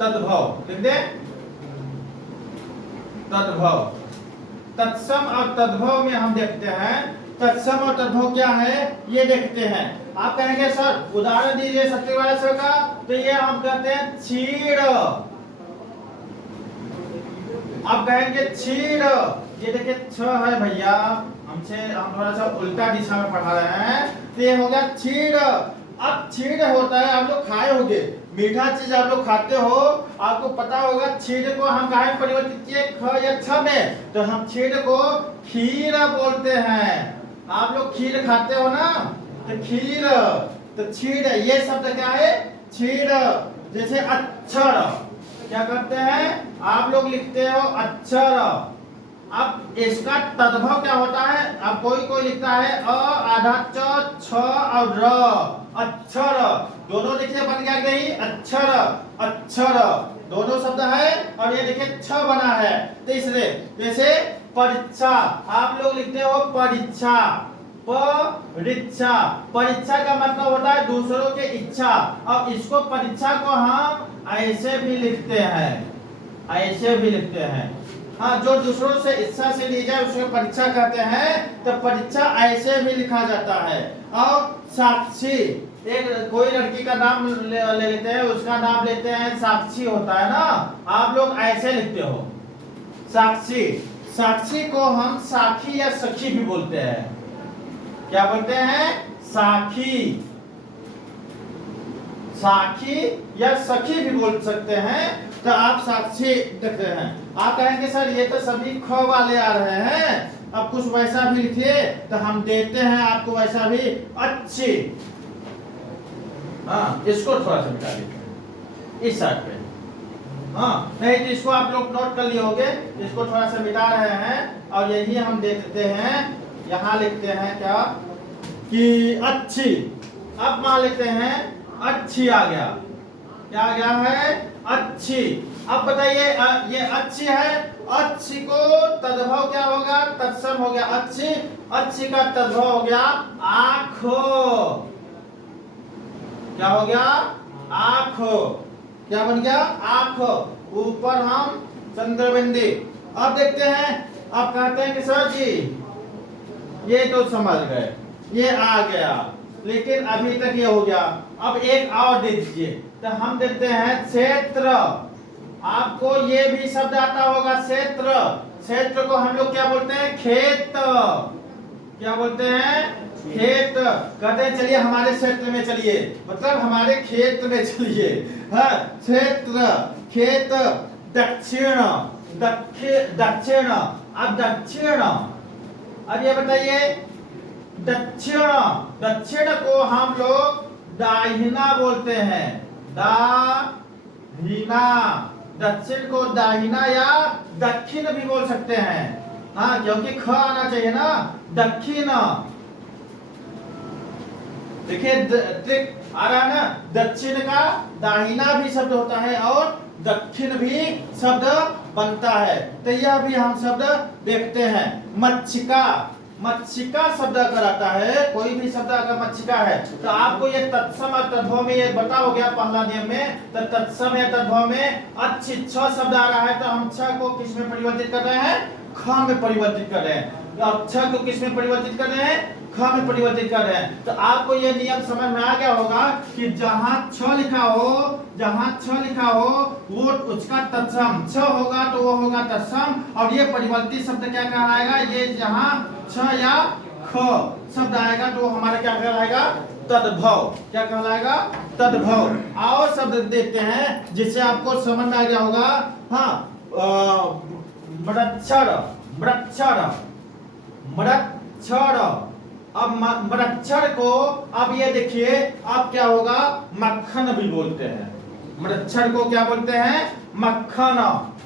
तद्भव लिख दे। तद्भव, तत्सम और तद्भव में हम देखते हैं तत्सम और तद्भव क्या है ये देखते हैं। आप कहेंगे सर उदाहरण दीजिए सत्य वाला अक्षर का, तो ये हम कहते हैं क्षीर। आप कहेंगे क्षीर, ये देखिए छ है भैया, हम थोड़ा सा उल्टा दिशा में पढ़ा रहे हैं तो ये हो गया क्षीर। अब क्षीर होता है, आप लोग खाए होंगे, मीठा चीज आप लोग खाते हो, आपको पता होगा क्षीर को हम कहाँ में परिवर्तित किए? ख या छ में, तो हम क्षीर को खीर बोलते हैं। आप लोग खीर खाते हो ना, तो खीर, तो क्षीर ये शब्द क्या है? क्षीर। जैसे अक्षर, क्या करते हैं आप लोग? लिखते हो अक्षर। अब इसका तद्भव क्या होता है? अब कोई लिखता है अ आधा च छ और र, अक्षर। दोनों देखिए बन गया यही अक्षर। अक्षर दोनों शब्द है और ये देखिए छ बना है। तीसरे जैसे परीक्षा, आप लोग लिखते हो परीक्षा, परीक्षा। परीक्षा का मतलब होता है दूसरों की इच्छा। अब इसको परीक्षा को हम ऐसे भी लिखते हैं, ऐसे भी लिखते हैं। हाँ, जो दूसरों से इच्छा से ली जाए उसको परीक्षा कहते हैं। तो परीक्षा ऐसे भी लिखा जाता है। और साक्षी, एक कोई लड़की का नाम ले लेते हैं, उसका नाम लेते हैं साक्षी होता है ना, आप लोग ऐसे लिखते हो साक्षी। साक्षी को हम साखी या सखी भी बोलते हैं। क्या बोलते हैं? साखी, साखी या सखी भी बोल सकते हैं। तो आप साक्षी देखते हैं। आप कहेंगे सर ये तो सभी ख वाले आ रहे हैं, अब कुछ वैसा भी लिखिए, तो हम देते हैं आपको वैसा भी। अच्छी, हाँ इसको थोड़ा सा मिटा दीजिए इस साइड पे। हाँ नहीं तो इसको आप लोग नोट कर लिए होंगे, इसको थोड़ा सा मिटा रहे हैं और यही हम दे देते हैं। यहाँ लिखते हैं क्या कि अच्छी। अब मान लेते हैं अच्छी आ गया। क्या आ गया है? अच्छी। अब बताइए ये अच्छी है, अच्छी को तद्भव क्या होगा? तत्सम हो गया अच्छी। अच्छी का तद्भव हो गया आँखो। क्या हो गया? आँखो। क्या बन गया? आँखो। ऊपर हम चंद्रबिंदी। अब देखते हैं, अब कहते हैं कि सर जी ये तो समझ गए, ये आ गया, लेकिन अभी तक ये हो गया। अब एक और दे दीजिए, तो हम देते हैं क्षेत्र। आपको ये भी शब्द आता होगा क्षेत्र। क्षेत्र को हम लोग क्या बोलते हैं? खेत। क्या बोलते हैं? खेत। कहते हैं चलिए हमारे क्षेत्र में चलिए, मतलब हमारे खेत में चलिए। हाँ क्षेत्र, खेत। दक्षिण, दक्षिण। अब दक्षिण, अब ये बताइए दक्षिण, दक्षिण को हम लोग दाहिना बोलते हैं। दाहिना, दक्षिण को दाहिना या दक्षिण भी बोल सकते हैं। हाँ क्योंकि ख आना चाहिए ना। दक्षिण, देखिए ट्रिक आ रहा है ना। दक्षिण का दाहिना भी शब्द होता है और दक्षिण भी शब्द बनता है। तो यह भी हम शब्द देखते हैं। मच्छिका, मच्छिका शब्द अगर आता है, कोई भी शब्द अगर मच्छिका है, तो आपको ये तत्सम और तद्भव में ये बता हो गया पहला नियम में। तो तत्सम या तद्भव में अच्छी छ शब्द आ रहा है, तो हम छ को किस में परिवर्तित कर रहे हैं? ख में परिवर्तित कर रहे हैं। अब छ को किस में परिवर्तित कर रहे हैं, ख में परिवर्तित कर रहे हैं। तो आपको ये नियम समझ में आ गया होगा कि जहां छ लिखा हो, जहां छ लिखा हो वो उसका तत्सम छ होगा तो वो होगा तत्सम। और ये परिवर्तित शब्द क्या कहलाएगा, ये जहां छ या ख शब्द आएगा तो हमारा क्या कहलाएगा, तद्भव। क्या कहलाएगा, तद्भव। और शब्द देखते हैं जिससे आपको समझ में आ गया होगा। हाँ, मृच्छर, मृच्छर, मृच्छर। अब मृच्छर को अब ये देखिए अब क्या होगा, मक्खन भी बोलते हैं। मृच्छर को क्या बोलते हैं, मक्खन।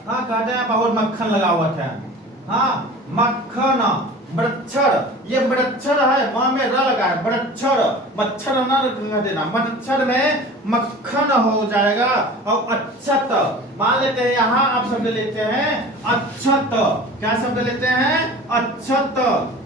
हाँ, कहते हैं बहुत मक्खन लगा हुआ था। हाँ, मक्खन, मृच्छर। ये मृच्छर है, मां में र लगा है, मृच्छर। मच्छर ना कह देना, मृच्छर में मक्खन हो जाएगा। और अच्छत, मान लेते हैं यहाँ आप शब्द लेते हैं अच्छत। क्या शब्द लेते हैं, अच्छत।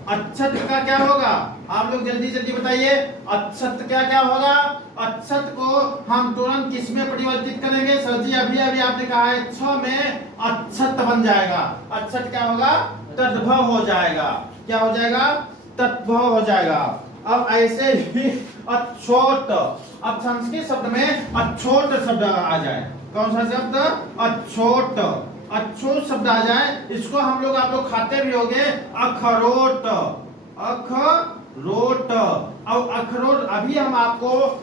अच्छत का क्या होगा, आप लोग जल्दी जल्दी बताइए, अच्छत क्या क्या होगा। अच्छत को हम तुरंत किस में परिवर्तित करेंगे, सर जी अभी अभी आपने कहा है छ में अच्छत बन जाएगा। अच्छत क्या होगा, तद्भव हो जाएगा। क्या हो जाएगा, तद्भव हो जाएगा। अब ऐसे ही अछोट, अब संस्कृत शब्द में अछोट शब्द आ जाए। कौन सा शब्द, अछोट। अछूत शब्द आ जाए, इसको हम लोग आप लोग खाते भी होंगे, अखरोट, अखरोट। और अखरोट अभी हम आपको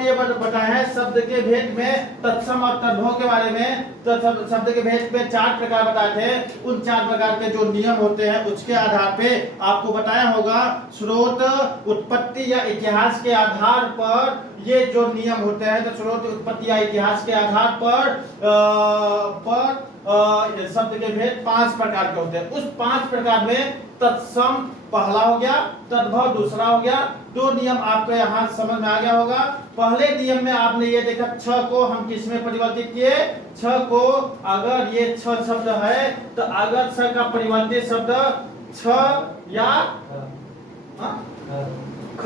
ये बताए हैं शब्द के भेद में तत्सम और तद्भव के बारे में। तो शब्द के भेद में 4 प्रकार बताए थे। उन 4 प्रकार के जो नियम होते हैं उसके आधार पे आपको बताया होगा। स्रोत, उत्पत्ति या इतिहास के आधार पर ये जो नियम होते हैं, तो स्रोत, उत्पत्ति या इतिहास के आधार पर शब्द के भेद 5 प्रकार के होते हैं। उस 5 प्रकार में तत्सम पहला हो गया, तद्भव दूसरा हो गया। 2 नियम आपको यहाँ समझ में आ गया होगा। पहले नियम में आपने ये देखा, छ को हम किस में परिवर्तित किए, छ को अगर ये छ शब्द है तो अगर छ का परिवर्तित शब्द छ या ख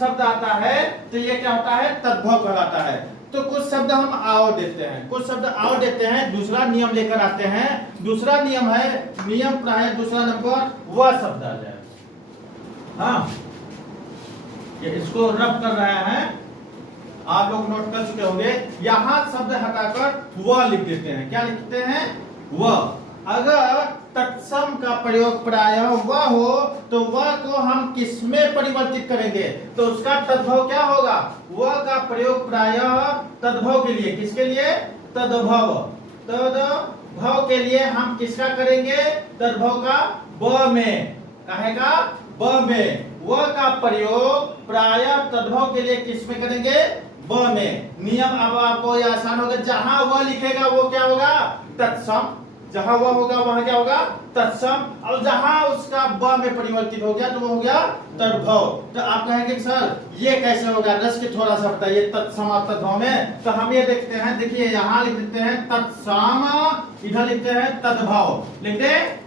शब्द आता है तो ये क्या होता है, तद्भव कहलाता है। तो कुछ शब्द हम आओ देते हैं, कुछ शब्द आओ देते हैं, दूसरा नियम लेकर आते हैं। दूसरा नियम है, नियम प्राय दूसरा नंबर वह शब्द आ जाए। हाँ, ये इसको रब कर रहे हैं, आप लोग नोट कर चुके होंगे। यहाँ शब्द हटाकर वह लिख देते हैं। क्या लिखते हैं, वह। अगर तत्सम का प्रयोग प्रायः वह हो तो वह को हम किस में परिवर्तित करेंगे, तो उसका तद्भव क्या होगा, वह का प्रयोग प्रायः तद्भव के लिए, किसके लिए, तद्भव। तद्भव के लिए हम किसका करेंगे, तद्भव का ब में, कहेगा ब में। वह का प्रयोग प्रायः तद्भव के लिए किस में करेंगे, ब में। नियम अब आपको ये आसान होगा, जहां वह लिखेगा वो क्या होगा, तत्सम। जहां वह होगा वहां क्या होगा, तत्सम। और जहां उसका ब में परिवर्तित हो गया तो वो हो गया तद्भव। तो आप कहेंगे सर ये कैसे होगा, रस के थोड़ा सा बताइए तत्सम और तद्भव में। तो हम ये देखते हैं, देखिए यहाँ लिख देते हैं तत्सम, इधर लिखते हैं तद्भव, लिखते हैं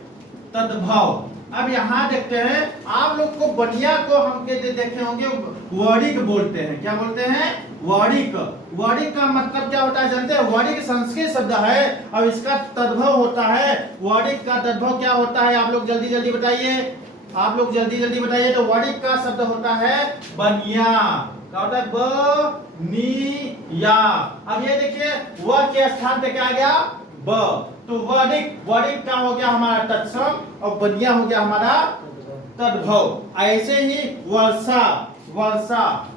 तद्भव। अब यहाँ देखते हैं, आप लोग को बनिया को हम देखे होंगे वणिक बोलते हैं। क्या बोलते हैं, वणिक। वणिक का मतलब क्या होता है जानते हैं, वणिक संस्कृत शब्द है और इसका तद्भव होता है। वणिक का तद्भव क्या होता है, आप लोग जल्दी जल्दी बताइए, आप लोग जल्दी जल्दी बताइए। तो वणिक का शब्द होता है बनिया। क्या होता है, बनिया। अब ये देखिए वह के स्थान पे क्या आ गया, ब। तो वणिक, वणिक का हो गया हमारा तत्सम और बनिया हो गया हमारा तद्भव। ऐसे ही वर्षा, वर्षा।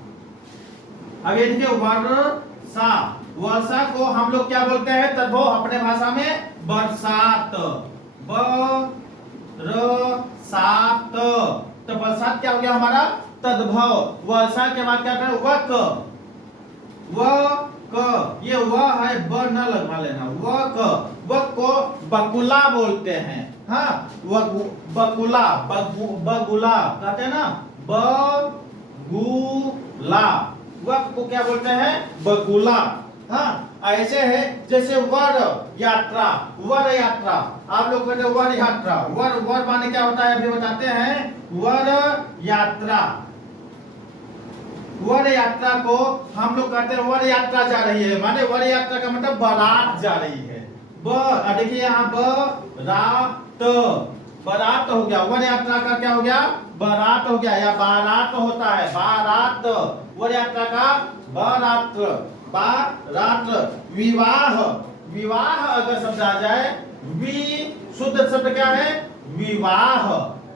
अब ये देखिए वर्षा, वर्षा को हम लोग क्या बोलते हैं, तद्भव अपने भाषा में बरसात, बरसात। तो बरसात क्या हो गया हमारा तद्भव। वर्षा के बाद क्या करें, वक, वक। ये वह है, ब न लगवा लेना, वक। वक को बकुला बोलते हैं। हाँ, बकुला, बगुला कहते हैं ना, बगुला। वक को क्या बोलते हैं, बगुला। हाँ, ऐसे है जैसे वर यात्रा, वर यात्रा। आप लोग कहते हैं वर यात्रा, वर, वर माने क्या होता है अभी बताते हैं। वर यात्रा, वर यात्रा को हम लोग कहते हैं वर यात्रा जा रही है, माने वर यात्रा का मतलब बारात जा रही है। ब देखिए यहाँ ब रा त, बारात हो गया, वर यात्रा का क्या हो गया, बारात हो गया, या बारात होता है, बारात, वर यात्रा का बारात, बारात। विवाह, विवाह अगर शब्द आ जाए, शुद्ध शब्द क्या है, विवाह।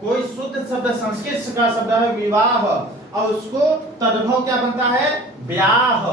कोई शुद्ध शब्द संस्कृत का शब्द है विवाह, और उसको तद्भव क्या बनता है, ब्याह।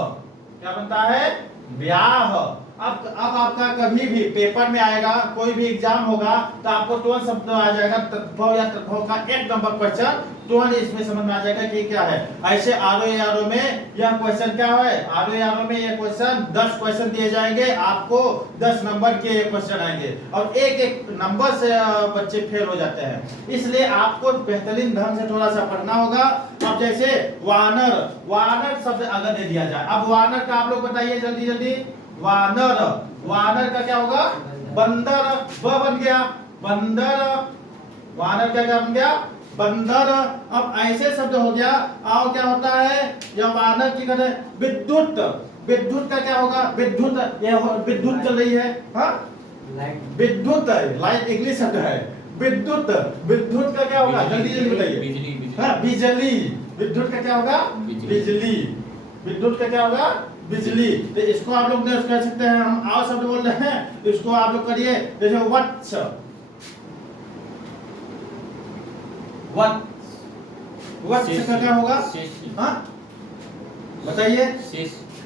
क्या बनता है, ब्याह। अब आपका कभी भी पेपर में आएगा, कोई भी एग्जाम होगा, तो आपको तुरंत शब्द आ जाएगा तद्भव या तद्भव का 1 नंबर क्वेश्चन तुरंत इसमें समझ में आ जाएगा कि क्या है। ऐसे आरो में यह क्वेश्चन क्या है, आरो में यह क्वेश्चन 10 क्वेश्चन दिए जाएंगे, आपको 10 नंबर के क्वेश्चन आएंगे, और एक एक नंबर से बच्चे फेल हो जाते हैं। इसलिए आपको बेहतरीन ढंग से थोड़ा सा पढ़ना होगा। अब जैसे वानर, वानर शब्द अगर दे दिया जाए, अब वानर का आप लोग बताइए जल्दी जल्दी, वानर, वानर का क्या होगा, बंदर, ब बन गया बंदर, वानर का क्या बन गया, बंदर। अब ऐसे शब्द हो गया। और क्या होता है, यह वानर की कहते हैं विद्युत, विद्युत का क्या होगा, विद्युत, यह विद्युत चल रही है, हाँ विद्युत, लाइट इंग्लिश शब्द है, विद्युत, विद्युत का क्या होगा, जल्दी जल्दी बताइए, हाँ बिजली, विद्युत का क्या होगा, बिजली, विद्युत का क्या होगा, बिजली। तो इसको आप लोग कह सकते हैं, हम और शब्द बोल रहे हैं, इसको आप लोग करिए, जैसे वत्स, वत्स का क्या होगा, हाँ बताइए,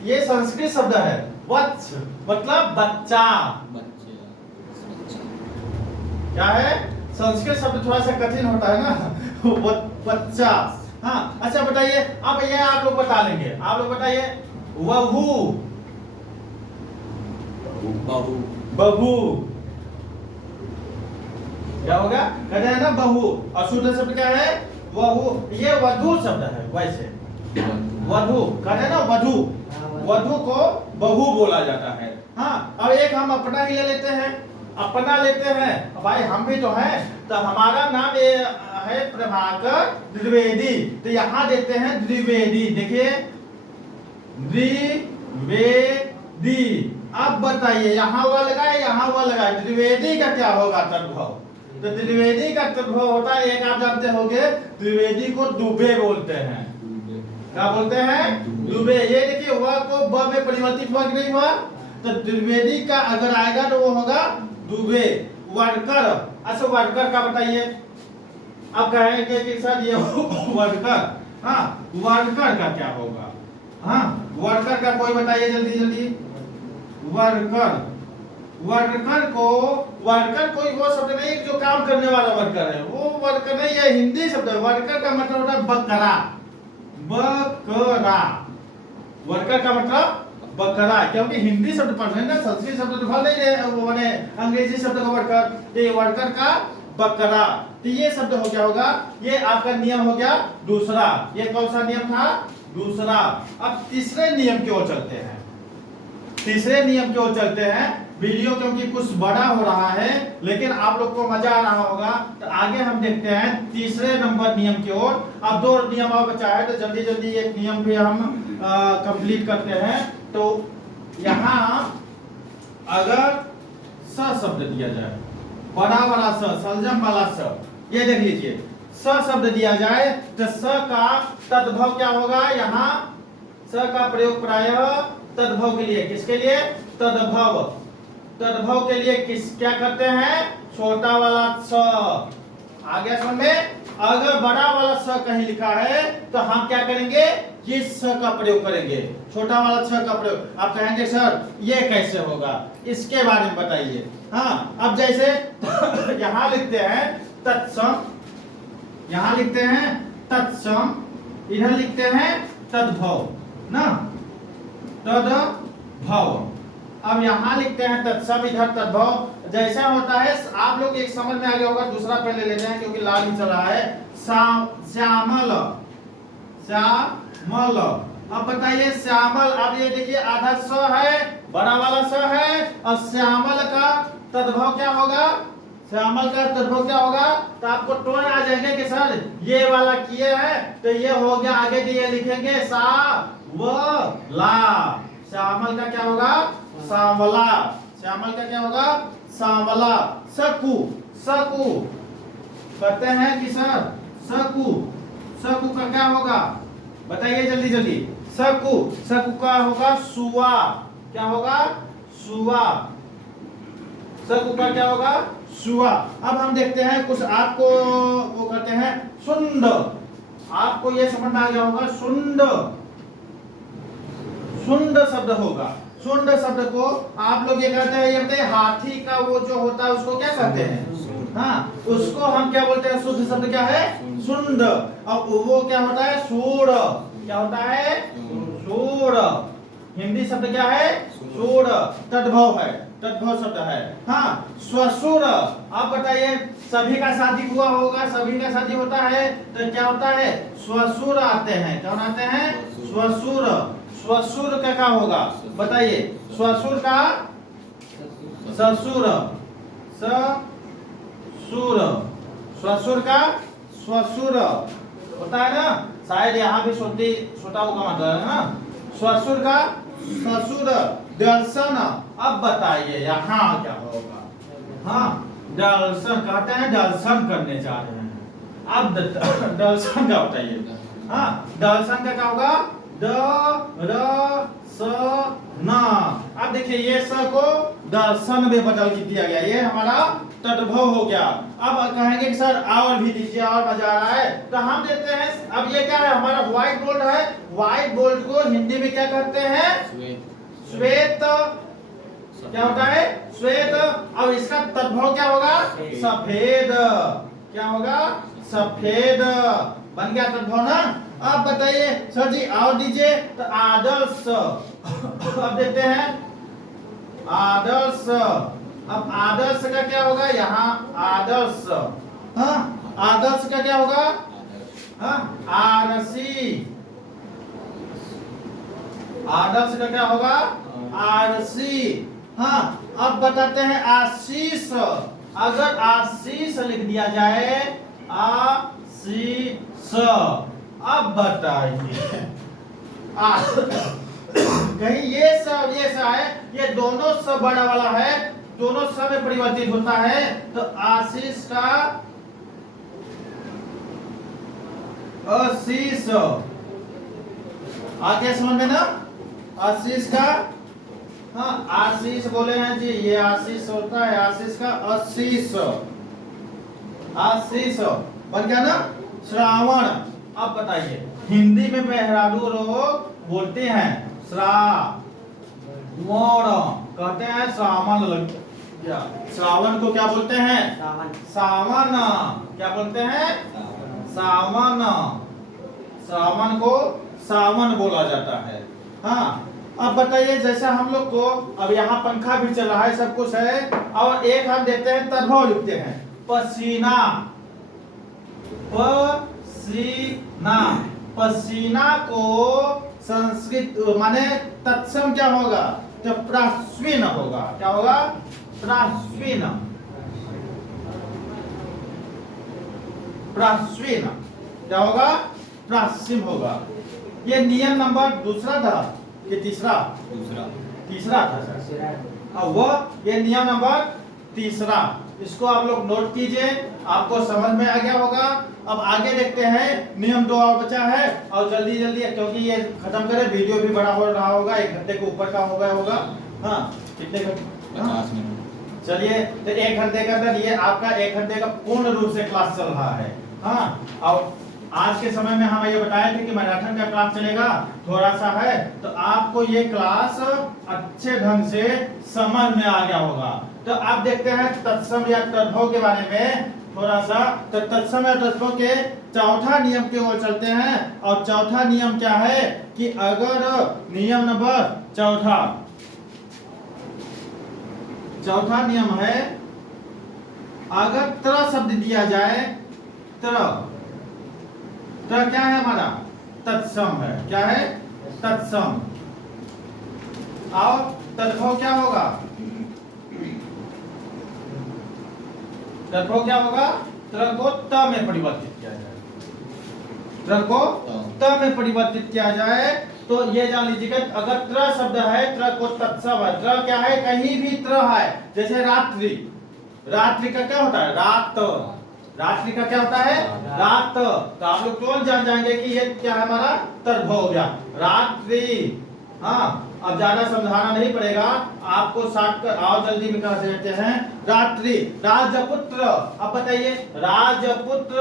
ये संस्कृत शब्द है, वत्स मतलब बच्चा, क्या है, संस्कृत शब्द थोड़ा सा कठिन होता है ना, बच्चा। हाँ अच्छा बताइए, अब ये आप लोग बता लेंगे, आप लोग बताइए, वहू, बहू, बहू क्या होगा, कहते हैं ना बहू, और शुद्ध शब्द क्या है, वहू। ये वधू शब्द है, वैसे वधू कहते हैं ना, वधू, वधू को बहू बोला जाता है। हाँ अब एक हम अपना ही ले लेते हैं, अपना लेते हैं, भाई हम भी तो हैं, तो हमारा नाम ये है प्रभाकर द्विवेदी, तो यहाँ देते हैं द्विवेदी, देखिए द्विवेदी। अब बताइए, यहाँ हुआ लगाए, यहाँ हुआ लगाए, द्विवेदी का क्या होगा तद्भव, तो द्विवेदी का तद्भव होता है, एक आप जानते होंगे, द्विवेदी को दुबे बोलते हैं, क्या बोलते हैं, दुबे। ये देखिए हुआ को ब में परिवर्तित हुआ कि नहीं हुआ, तो द्विवेदी का अगर आएगा तो वो होगा दुबे। वर्कर, अच्छा वर्कर का बताइए, अब कहेंगे कि सर ये वर्कर, हाँ वर्कर का क्या होगा, हाँ वर्कर का कोई बताइए जल्दी जल्दी, वर्कर, वर्कर को, वर्कर कोई वो शब्द नहीं जो काम करने वाला वर्कर है, वो वर्कर नहीं, ये हिंदी शब्द है। वर्कर का मतलब होता है बकरा, बकरा, वर्कर का मतलब बकरा, क्योंकि हिंदी शब्द पढ़ रहे हैं ना, संस्कृत शब्द तो भल नहीं है, वो माने अंग्रेजी शब्द का वर्कर, तो ये वर्कर का बकरा। तो ये शब्द हो गया होगा, ये आपका नियम हो गया दूसरा। ये कौन सा नियम था, दूसरा। अब तीसरे नियम की ओर चलते हैं, तीसरे नियम की ओर चलते हैं। वीडियो क्योंकि कुछ बड़ा हो रहा है, लेकिन आप लोग को मजा आ रहा होगा, तो आगे हम देखते हैं तीसरे नंबर नियम की ओर। अब 2 नियम और बचा है, तो जल्दी जल्दी एक नियम भी हम कंप्लीट करते हैं। तो यहाँ अगर स शब्द दिया जाए, बड़ा वाला स, सलजम वाला स, ये देख लीजिए, स शब्द दिया जाए, तो स का तद्भव क्या होगा, यहाँ स का प्रयोग प्रायः तद्भव के लिए, किसके लिए, तद्भव, तद्भव के लिए किस क्या करते हैं, छोटा वाला स। आगे समझ में, अगर बड़ा वाला स कहीं लिखा है, तो हम क्या करेंगे, ये स का प्रयोग करेंगे, छोटा वाला स का प्रयोग। आप कहेंगे सर ये कैसे होगा, इसके बारे में बताइए। हाँ अब जैसे यहाँ लिखते हैं तत्सम, यहाँ लिखते हैं तत्सम, इधर लिखते हैं तद्भव ना, तद्भव। अब यहाँ लिखते हैं तत्सम, इधर तद्भव। जैसा होता है, आप लोग एक समझ में आ गया होगा, दूसरा पहले लेते हैं क्योंकि लाल ही चल रहा है, श्यामल, श्यामल। अब बताइए श्यामल, अब ये देखिए आधा स है, बड़ा वाला स है, और श्यामल का तद्भव क्या होगा, श्यामल का तद्भव क्या होगा, तो आपको टोन आ जाएंगे कि सर ये वाला किए है, तो ये हो गया, आगे ये लिखेंगे सा व ला, श्यामल का क्या होगा, सांवला, श्यामल का क्या होगा, सांवला। सकू, सकू, कहते हैं कि सर सकु, सकु का क्या होगा बताइए जल्दी जल्दी। सकु, सकु का होगा सुआ, क्या होगा सुआ, सकु का क्या होगा सुआ। अब हम देखते हैं कुछ आपको वो कहते हैं सुंड, आपको ये समझ में आ गया होगा सुंड, सुंड शब्द होगा। सुंड शब्द को आप लोग ये कहते हैं, ये बताइए हाथी का वो जो होता है उसको क्या कहते हैं, हाँ उसको हम क्या बोलते हैं, शुद्ध शब्द क्या है सुंड। अब वो क्या होता है सूर, क्या होता है सूर, हिंदी शब्द क्या है सूर, तद्भव है, तद्भव शब्द है। हाँ स्वसुर, आप बताइए सभी का शादी हुआ होगा, सभी का शादी होता है तो क्या होता है स्वसुर आते हैं, क्या आते हैं स्वसुर। स्वसुर का क्या होगा बताइए, स्वसुर का ससुर, ससुर, स्वसुर का स्वसुर होता है ना, शायद यहाँ भी छोटा होगा मतलब है ना, स्वसुर का ससुर। दर्शन, अब बताइए यहाँ क्या होगा, हाँ दर्शन कहते हैं दर्शन करने जा रहे हैं, अब दर्शन का बताइए, हाँ दर्शन का क्या होगा द र स न। अब देखिए ये स को दर्शन में बदल दिया गया, ये हमारा तद्भव हो गया। अब कहेंगे कि सर और भी दीजिए और मजा आ रहा है, तो हम देते हैं। अब ये क्या है हमारा व्हाइट बोर्ड है, व्हाइट बोर्ड को हिंदी में क्या कहते हैं श्वेत, क्या होता है श्वेत। अब इसका तद्भव क्या होगा सफेद, क्या होगा सफेद, बन गया तद्भव ना। अब बताइए सर जी और दीजिए, तो आदर्श, अब देते हैं आदर्श। अब आदर्श का क्या होगा यहाँ आदर्श, हाँ आदर्श का क्या होगा हाँ आरसी, आदर्श का क्या होगा आरसी। हाँ अब बताते हैं आशीष, अगर आशीष लिख दिया जाए आशीष, अब बताइए कहीं ये सब है, ये दोनों सब बड़ा वाला है, दोनों सब में परिवर्तित होता है, तो आशीष का आशीष, आगे समझ में ना आशीष का, हाँ आशीष बोले हैं जी, ये आशीष होता है, आशीष का आशीष, आशीष बन गया ना। श्रावण, अब बताइए हिंदी में मेहरारू लोग बोलते हैं श्रावण, कहते हैं श्रावण लग गया, श्रावण को क्या बोलते हैं सावन, क्या बोलते हैं सावन, श्रावण को सावन बोला जाता है। हाँ अब बताइए जैसा हम लोग को अब यहाँ पंखा भी चल रहा है, सब कुछ है, और एक हम देते हैं तद्भव लिखते हैं पसीना, पसीना, पसीना को संस्कृत माने तत्सम क्या होगा तो प्राश्विन होगा, क्या होगा प्राश्विन, प्राश्विन क्या होगा प्राश्विन होगा। ये नियम नंबर दूसरा था कि तीसरा, तीसरा था सर, अब वो ये नियम नंबर तीसरा, इसको आप लोग नोट कीजिए, आपको समझ में आ गया होगा। अब आगे देखते हैं, नियम 2 और बचा है, और जल्दी जल्दी क्योंकि ये खत्म करें, वीडियो भी बड़ा हो रहा होगा, 1 घंटे के ऊपर का हो गया होगा। हाँ कितने घंटे 50 मिनट, चलिए तो 1 घंटे के अंदर ये आपका 1 घंटे का पूर्ण रूप से क्लास चल रहा है। हाँ और आज के समय में हम ये बताए थे कि मैराथन का क्लास चलेगा, थोड़ा सा है तो आपको ये क्लास अच्छे ढंग से समझ में आ गया होगा। तो आप देखते हैं तत्सम या तद्भव के बारे में थोड़ा सा, तो तत्सम या तद्भव के चौथा नियम की ओर चलते हैं। और चौथा नियम क्या है कि अगर नियम नंबर चौथा नियम है, अगर त्र शब्द दिया जाए, त्र क्या है हमारा तत्सम है, क्या है तत्सम, और तद्भव क्या होगा, तद्भव क्या होगा त्र को त में परिवर्तित किया जाए, त्र को त में परिवर्तित किया जाए। तो ये जान लीजिएगा अगर त्र शब्द है, त्र को तत्सम है, त्र क्या है कहीं भी त्र है, जैसे रात्रि, रात्रि का क्या होता है रात, रात्रि का क्या होता है? रात। तो आप लोग तुरंत जान जाएंगे कि ये क्या है, हमारा तद्भव हो गया, रात्रि। हाँ, अब ज्यादा समझाना नहीं पड़ेगा आपको, साथ कर आओ जल्दी में कहा देते हैं रात्रि। राजपुत्र, अब बताइए राजपुत्र,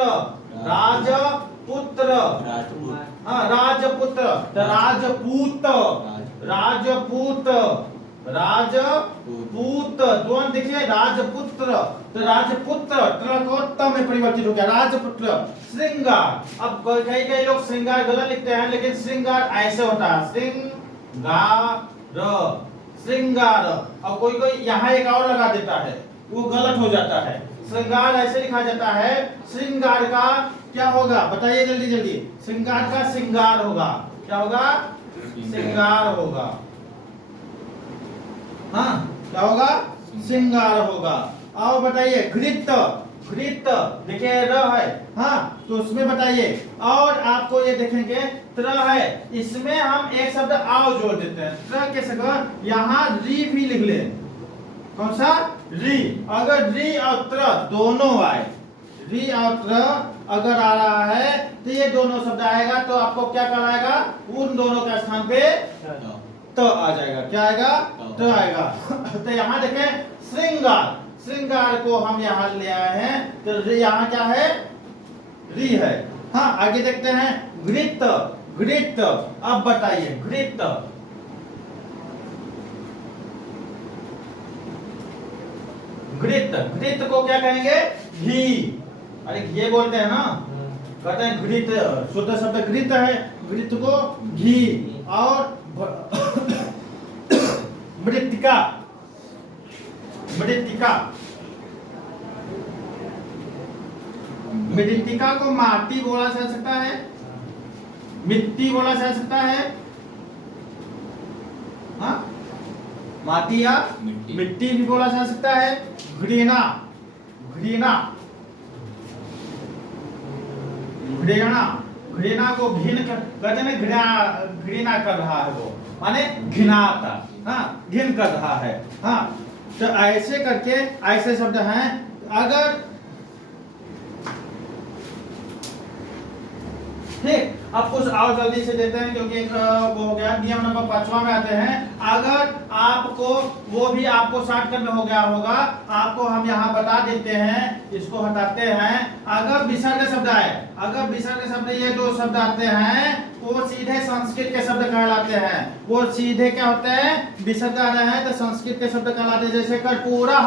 राजपुत्र, हाँ राजपुत्र, तो राजपूत, राजपूत, राजपूत, तुरंत देखिए राजपुत्र, तो राजपुत्र त्र में परिवर्तित हो गया राजपुत्र। श्रृंगार, अब कई कई लोग श्रृंगार गलत लिखते हैं, लेकिन श्रृंगार ऐसे होता है, श्रृंगार, श्रृंगार। और कोई कोई यहाँ एक और लगा देता है, वो गलत हो जाता है। श्रृंगार ऐसे लिखा जाता है, श्रृंगार का क्या होगा बताइए जल्दी जल्दी, श्रृंगार का श्रृंगार होगा, क्या होगा? श्रृंगार होगा। हाँ क्या होगा? श्रृंगार होगा। और बताइए घृत, घृत देखिए र है, हाँ तो उसमें बताइए। और आपको ये देखेंगे त्र है, इसमें हम एक शब्द आओ जोड़ देते हैं, त्र के सगर यहाँ री भी लिख ले। कौन सा? री। अगर री और त्र दोनों आए, री और त्र अगर आ रहा है तो ये दोनों शब्द आएगा, तो आपको क्या कहलाएगा? उन दोनों के स्थान पे तो आ जाएगा, क्या आएगा? तो आएगा। तो यहाँ देखें श्रृंगार, श्रृंगार को हम यहाँ ले आए हैं, तो यहाँ क्या है? री है। हाँ आगे देखते हैं घृत, घृत। अब बताइए घृत, घृत, घृत को क्या कहेंगे? घी। अरे घी बोलते हैं ना, कहते हैं घृत, शुद्ध शब्द घृत है, घृत को घी। और मृत्तिका, मृत्तिका, मृत्तिका को माटी बोला जा सकता है, मिट्टी बोला जा सकता है, हाँ माटी या मिट्टी भी बोला जा सकता है। घृणा, घृणा, घृणा, घृणा को घिन कहते हैं, घृणा, घृणा कर रहा है वो, माने घिनाता, हाँ घिन कर रहा है। हाँ तो ऐसे करके ऐसे शब्द हैं। अगर ठीक, अब कुछ और जल्दी से देते हैं क्योंकि एक वो हो गया। नियम नंबर 5वां में आते हैं। अगर आपको वो भी आपको शॉर्टकट में हो गया होगा, आपको हम यहाँ बता देते हैं, इसको हटाते हैं। अगर विसर्ग शब्द आए, अगर विसर्ग शब्द ये दो शब्द आते हैं, वो सीधे संस्कृत के शब्द कहलाते हैं। वो सीधे क्या होते हैं? विसर्ग आ रहे हैं तो संस्कृत के शब्द कहलाते हैं। जैसे कर्पूरः,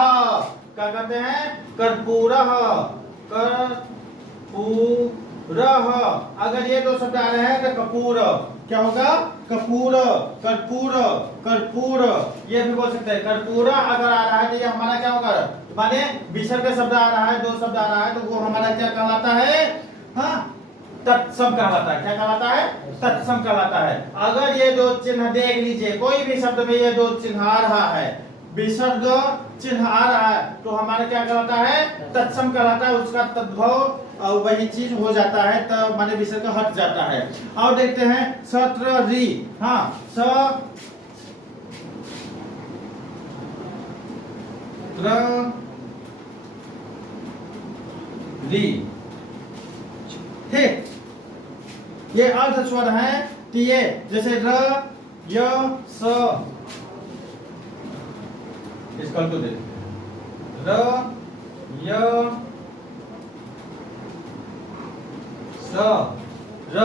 क्या कहते हैं? कर्पूरः, कर्पूरः। अगर ये दो शब्द आ रहे हैं तो कपूर, क्या होगा? कपूर, कर्पूर, कर्पूर, ये भी बोल सकते हैं। कर्पूर अगर आ रहा है तो ये हमारा क्या होगा? माने विसर्ग शब्द आ रहा है, दो शब्द आ रहा है, तो वो हमारा क्या कहलाता है? हाँ तत्सम कहलाता है। क्या कहलाता है? तत्सम कहलाता है। अगर ये दो चिन्ह देख लीजिए, कोई भी शब्द में ये दो चिन्ह आ रहा है, विसर्ग चिन्ह आ रहा है, तो हमारा क्या कहलाता है? तत्सम कहलाता है। उसका तद्भव और वही चीज हो जाता है, तब माने विसर्ग हट जाता है। और देखते हैं सत्र री, हाँ री, ठीक, ये अर्ध स्वर है। तो ये जैसे र य स, इसका तो दे र य स, र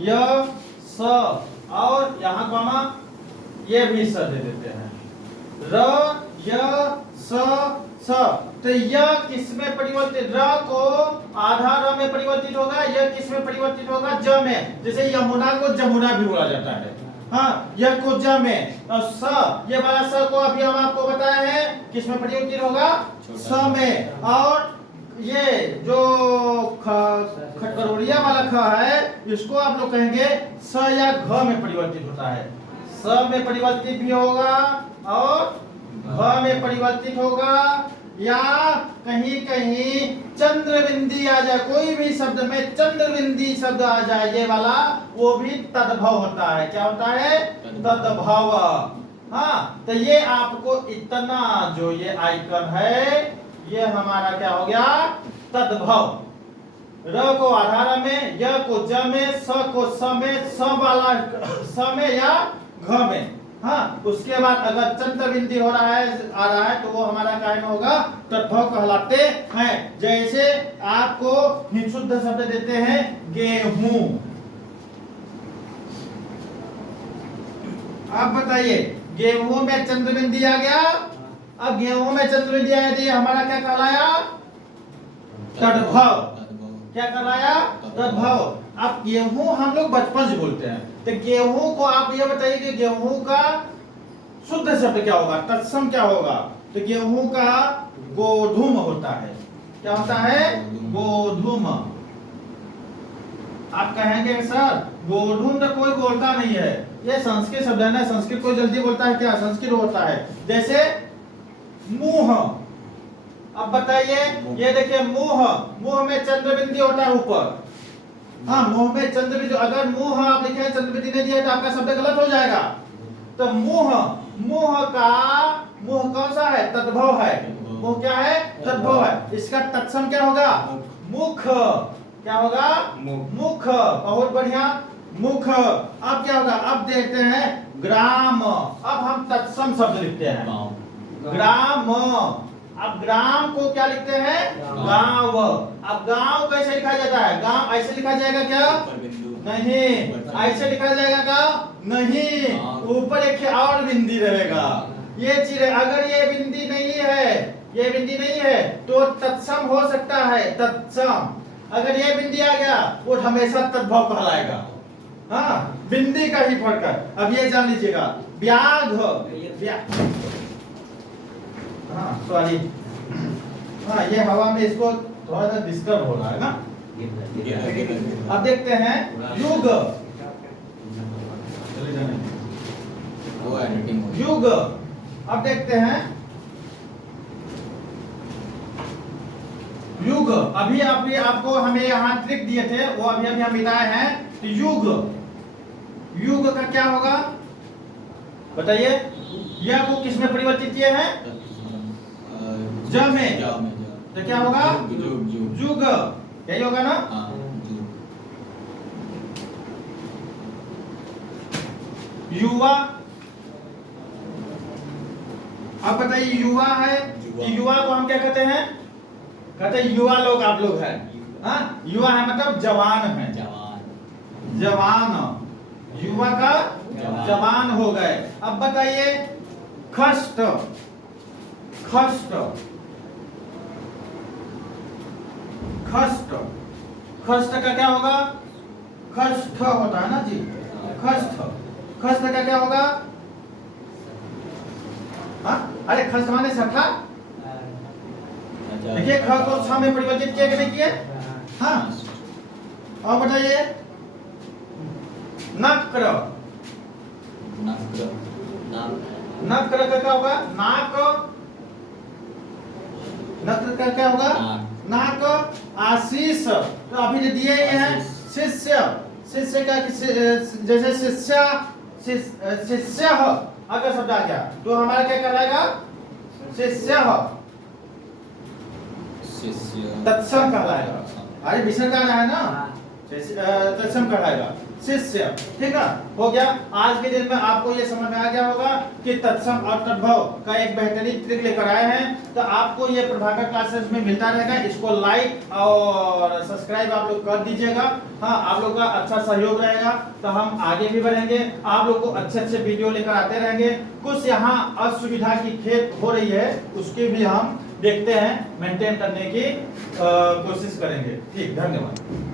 य स, और यहाँ कॉमा ये भी स दे देते हैं। र य स स, तो यह किसमें परिवर्तित? र को आधा र में परिवर्तित होगा, यह किसमें परिवर्तित होगा? ज में। जैसे यमुना को जमुना भी बोला जाता है, हाँ यह को ज में। और स, ये वाला स को अभी हम आपको बताए हैं किसमें परिवर्तित होगा? स में। और ये जो खटकरोड़िया वाला ख है, इसको आप लोग कहेंगे स या घ में परिवर्तित होता है। स में परिवर्तित भी होगा और घ में परिवर्तित होगा, या कहीं कहीं चंद्रबिंदी आ जाए, कोई भी शब्द में चंद्रबिंदी शब्द आ जाए, ये वाला वो भी तद्भव होता है। क्या होता है? तद्भव। हाँ तो ये आपको इतना जो ये आइकन है, ये हमारा क्या हो गया? तद्भव। र को आधार में, य को ज में, स को स में, स वाला स में या घ में। हाँ, उसके बाद अगर चंद्र बिंदी हो रहा है, आ रहा है, तो वो हमारा काय में होगा, तद्भव कहलाते हैं। जैसे आपको निःशुद्ध शब्द देते हैं गेहूं। आप बताइए, गेहूं में चंद्र बिंदी आ गया। अब गेहूं में चंद्र बिंदी आया तो ये हमारा क्या कहलाया? तद्भव। क्या कहलाया? तद्भव। अब गेहूं हम लोग बचपन से बोलते हैं, तो गेहूं को आप ये बताइए कि गेहूं का शुद्ध शब्द क्या होगा, तत्सम क्या होगा? तो गेहूं का गोधूम होता है। क्या होता है? गोधूम। आप कहेंगे सर गोधूम तो कोई बोलता नहीं है, ये संस्कृत शब्द है ना, संस्कृत कोई जल्दी बोलता है क्या? संस्कृत होता है। जैसे मुंह, अब बताइए, ये देखिए मुंह, मुंह में चंद्र बिंदी होता है ऊपर। हाँ, मुंह में चंद्र बिंदी, अगर मुंह आप लिखे चंद्र बिंदी नहीं दिया तो आपका शब्द गलत हो जाएगा। तो मुंह, मुंह का, मुंह कौन सा है? तद्भव है। मुंह क्या है? तद्भव है। इसका तत्सम क्या होगा? मुख। क्या होगा? मुख। बहुत बढ़िया, मुख। अब क्या होगा? अब देखते हैं ग्राम। अब हम तत्सम शब्द लिखते हैं, ग्राम। अब ग्राम को क्या लिखते हैं? गांव। अब गांव कैसे लिखा जाता है? गांव ऐसे लिखा जाएगा क्या? नहीं। ऐसे लिखा जाएगा क्या? नहीं। ऊपर एक और बिंदी रहेगा। ये चीज, अगर ये बिंदी नहीं है, ये बिंदी नहीं है, तो तत्सम हो सकता है, तत्सम। अगर ये बिंदी आ गया, वो हमेशा तद्भव कहलाएगा। हाँ, बिंदी का ही फर्क है। अब ये जान लीजिएगा, व्याघ, हाँ सॉरी, हाँ ये हवा में इसको थोड़ा सा डिस्टर्ब हो रहा है ना। अब देखते हैं युग। युग, अब देखते हैं युग। अभी आपको हमें यहाँ ट्रिक दिए थे, वो अभी हम मिलाए हैं। तो युग, युग का क्या होगा बताइए? यह को किस में परिवर्तित किए हैं? ज में। तो क्या होगा? जुग। यही होगा ना? युवा, अब बताइए युवा है, कि युवा को हम क्या कहते हैं? कहते हैं युवा लोग, आप लोग हैं। हाँ, युवा है मतलब जवान है। जवान, युवा का जवान हो गए। अब बताइए खष्ट, खष्ट, खष्ट, खष्ट का क्या होगा? खष्ट होता है ना जी, खष्ट। खष्ट का क्या होगा? हाँ, अरे खष्ट माने सठा। देखिए ख को छ में परिवर्तित किया कि नहीं किए? हाँ। और बताइए नक्र, नक्र का क्या होगा? नाक, नक्र का क्या होगा? नाक। आशीष, तो अभी जो दिए हैं शिष्य, शिष्य का जैसे शिष्य, शिष्य अगर शब्द आ गया तो हमारा क्या कहलाएगा? शिष्य, तत्सम कहलाएगा। अरे विषय का है ना, तत्सम कहलाएगा, शिष्य। ठीक है, हो गया। आज के दिन में आपको ये समझ में आ गया होगा कि तत्सम और तद्भव का एक बेहतरीन ट्रिक लेकर आए हैं। तो आपको ये प्रभाकर क्लासेस में मिलता रहेगा। इसको लाइक और सब्सक्राइब आप लोग कर दीजिएगा। हाँ, आप लोग का अच्छा सहयोग रहेगा तो हम आगे भी बढ़ेंगे, आप लोग को अच्छे अच्छे वीडियो लेकर आते रहेंगे। कुछ यहाँ असुविधा की खेत हो रही है, उसके भी हम देखते हैं, मेंटेन करने की कोशिश करेंगे। ठीक, धन्यवाद।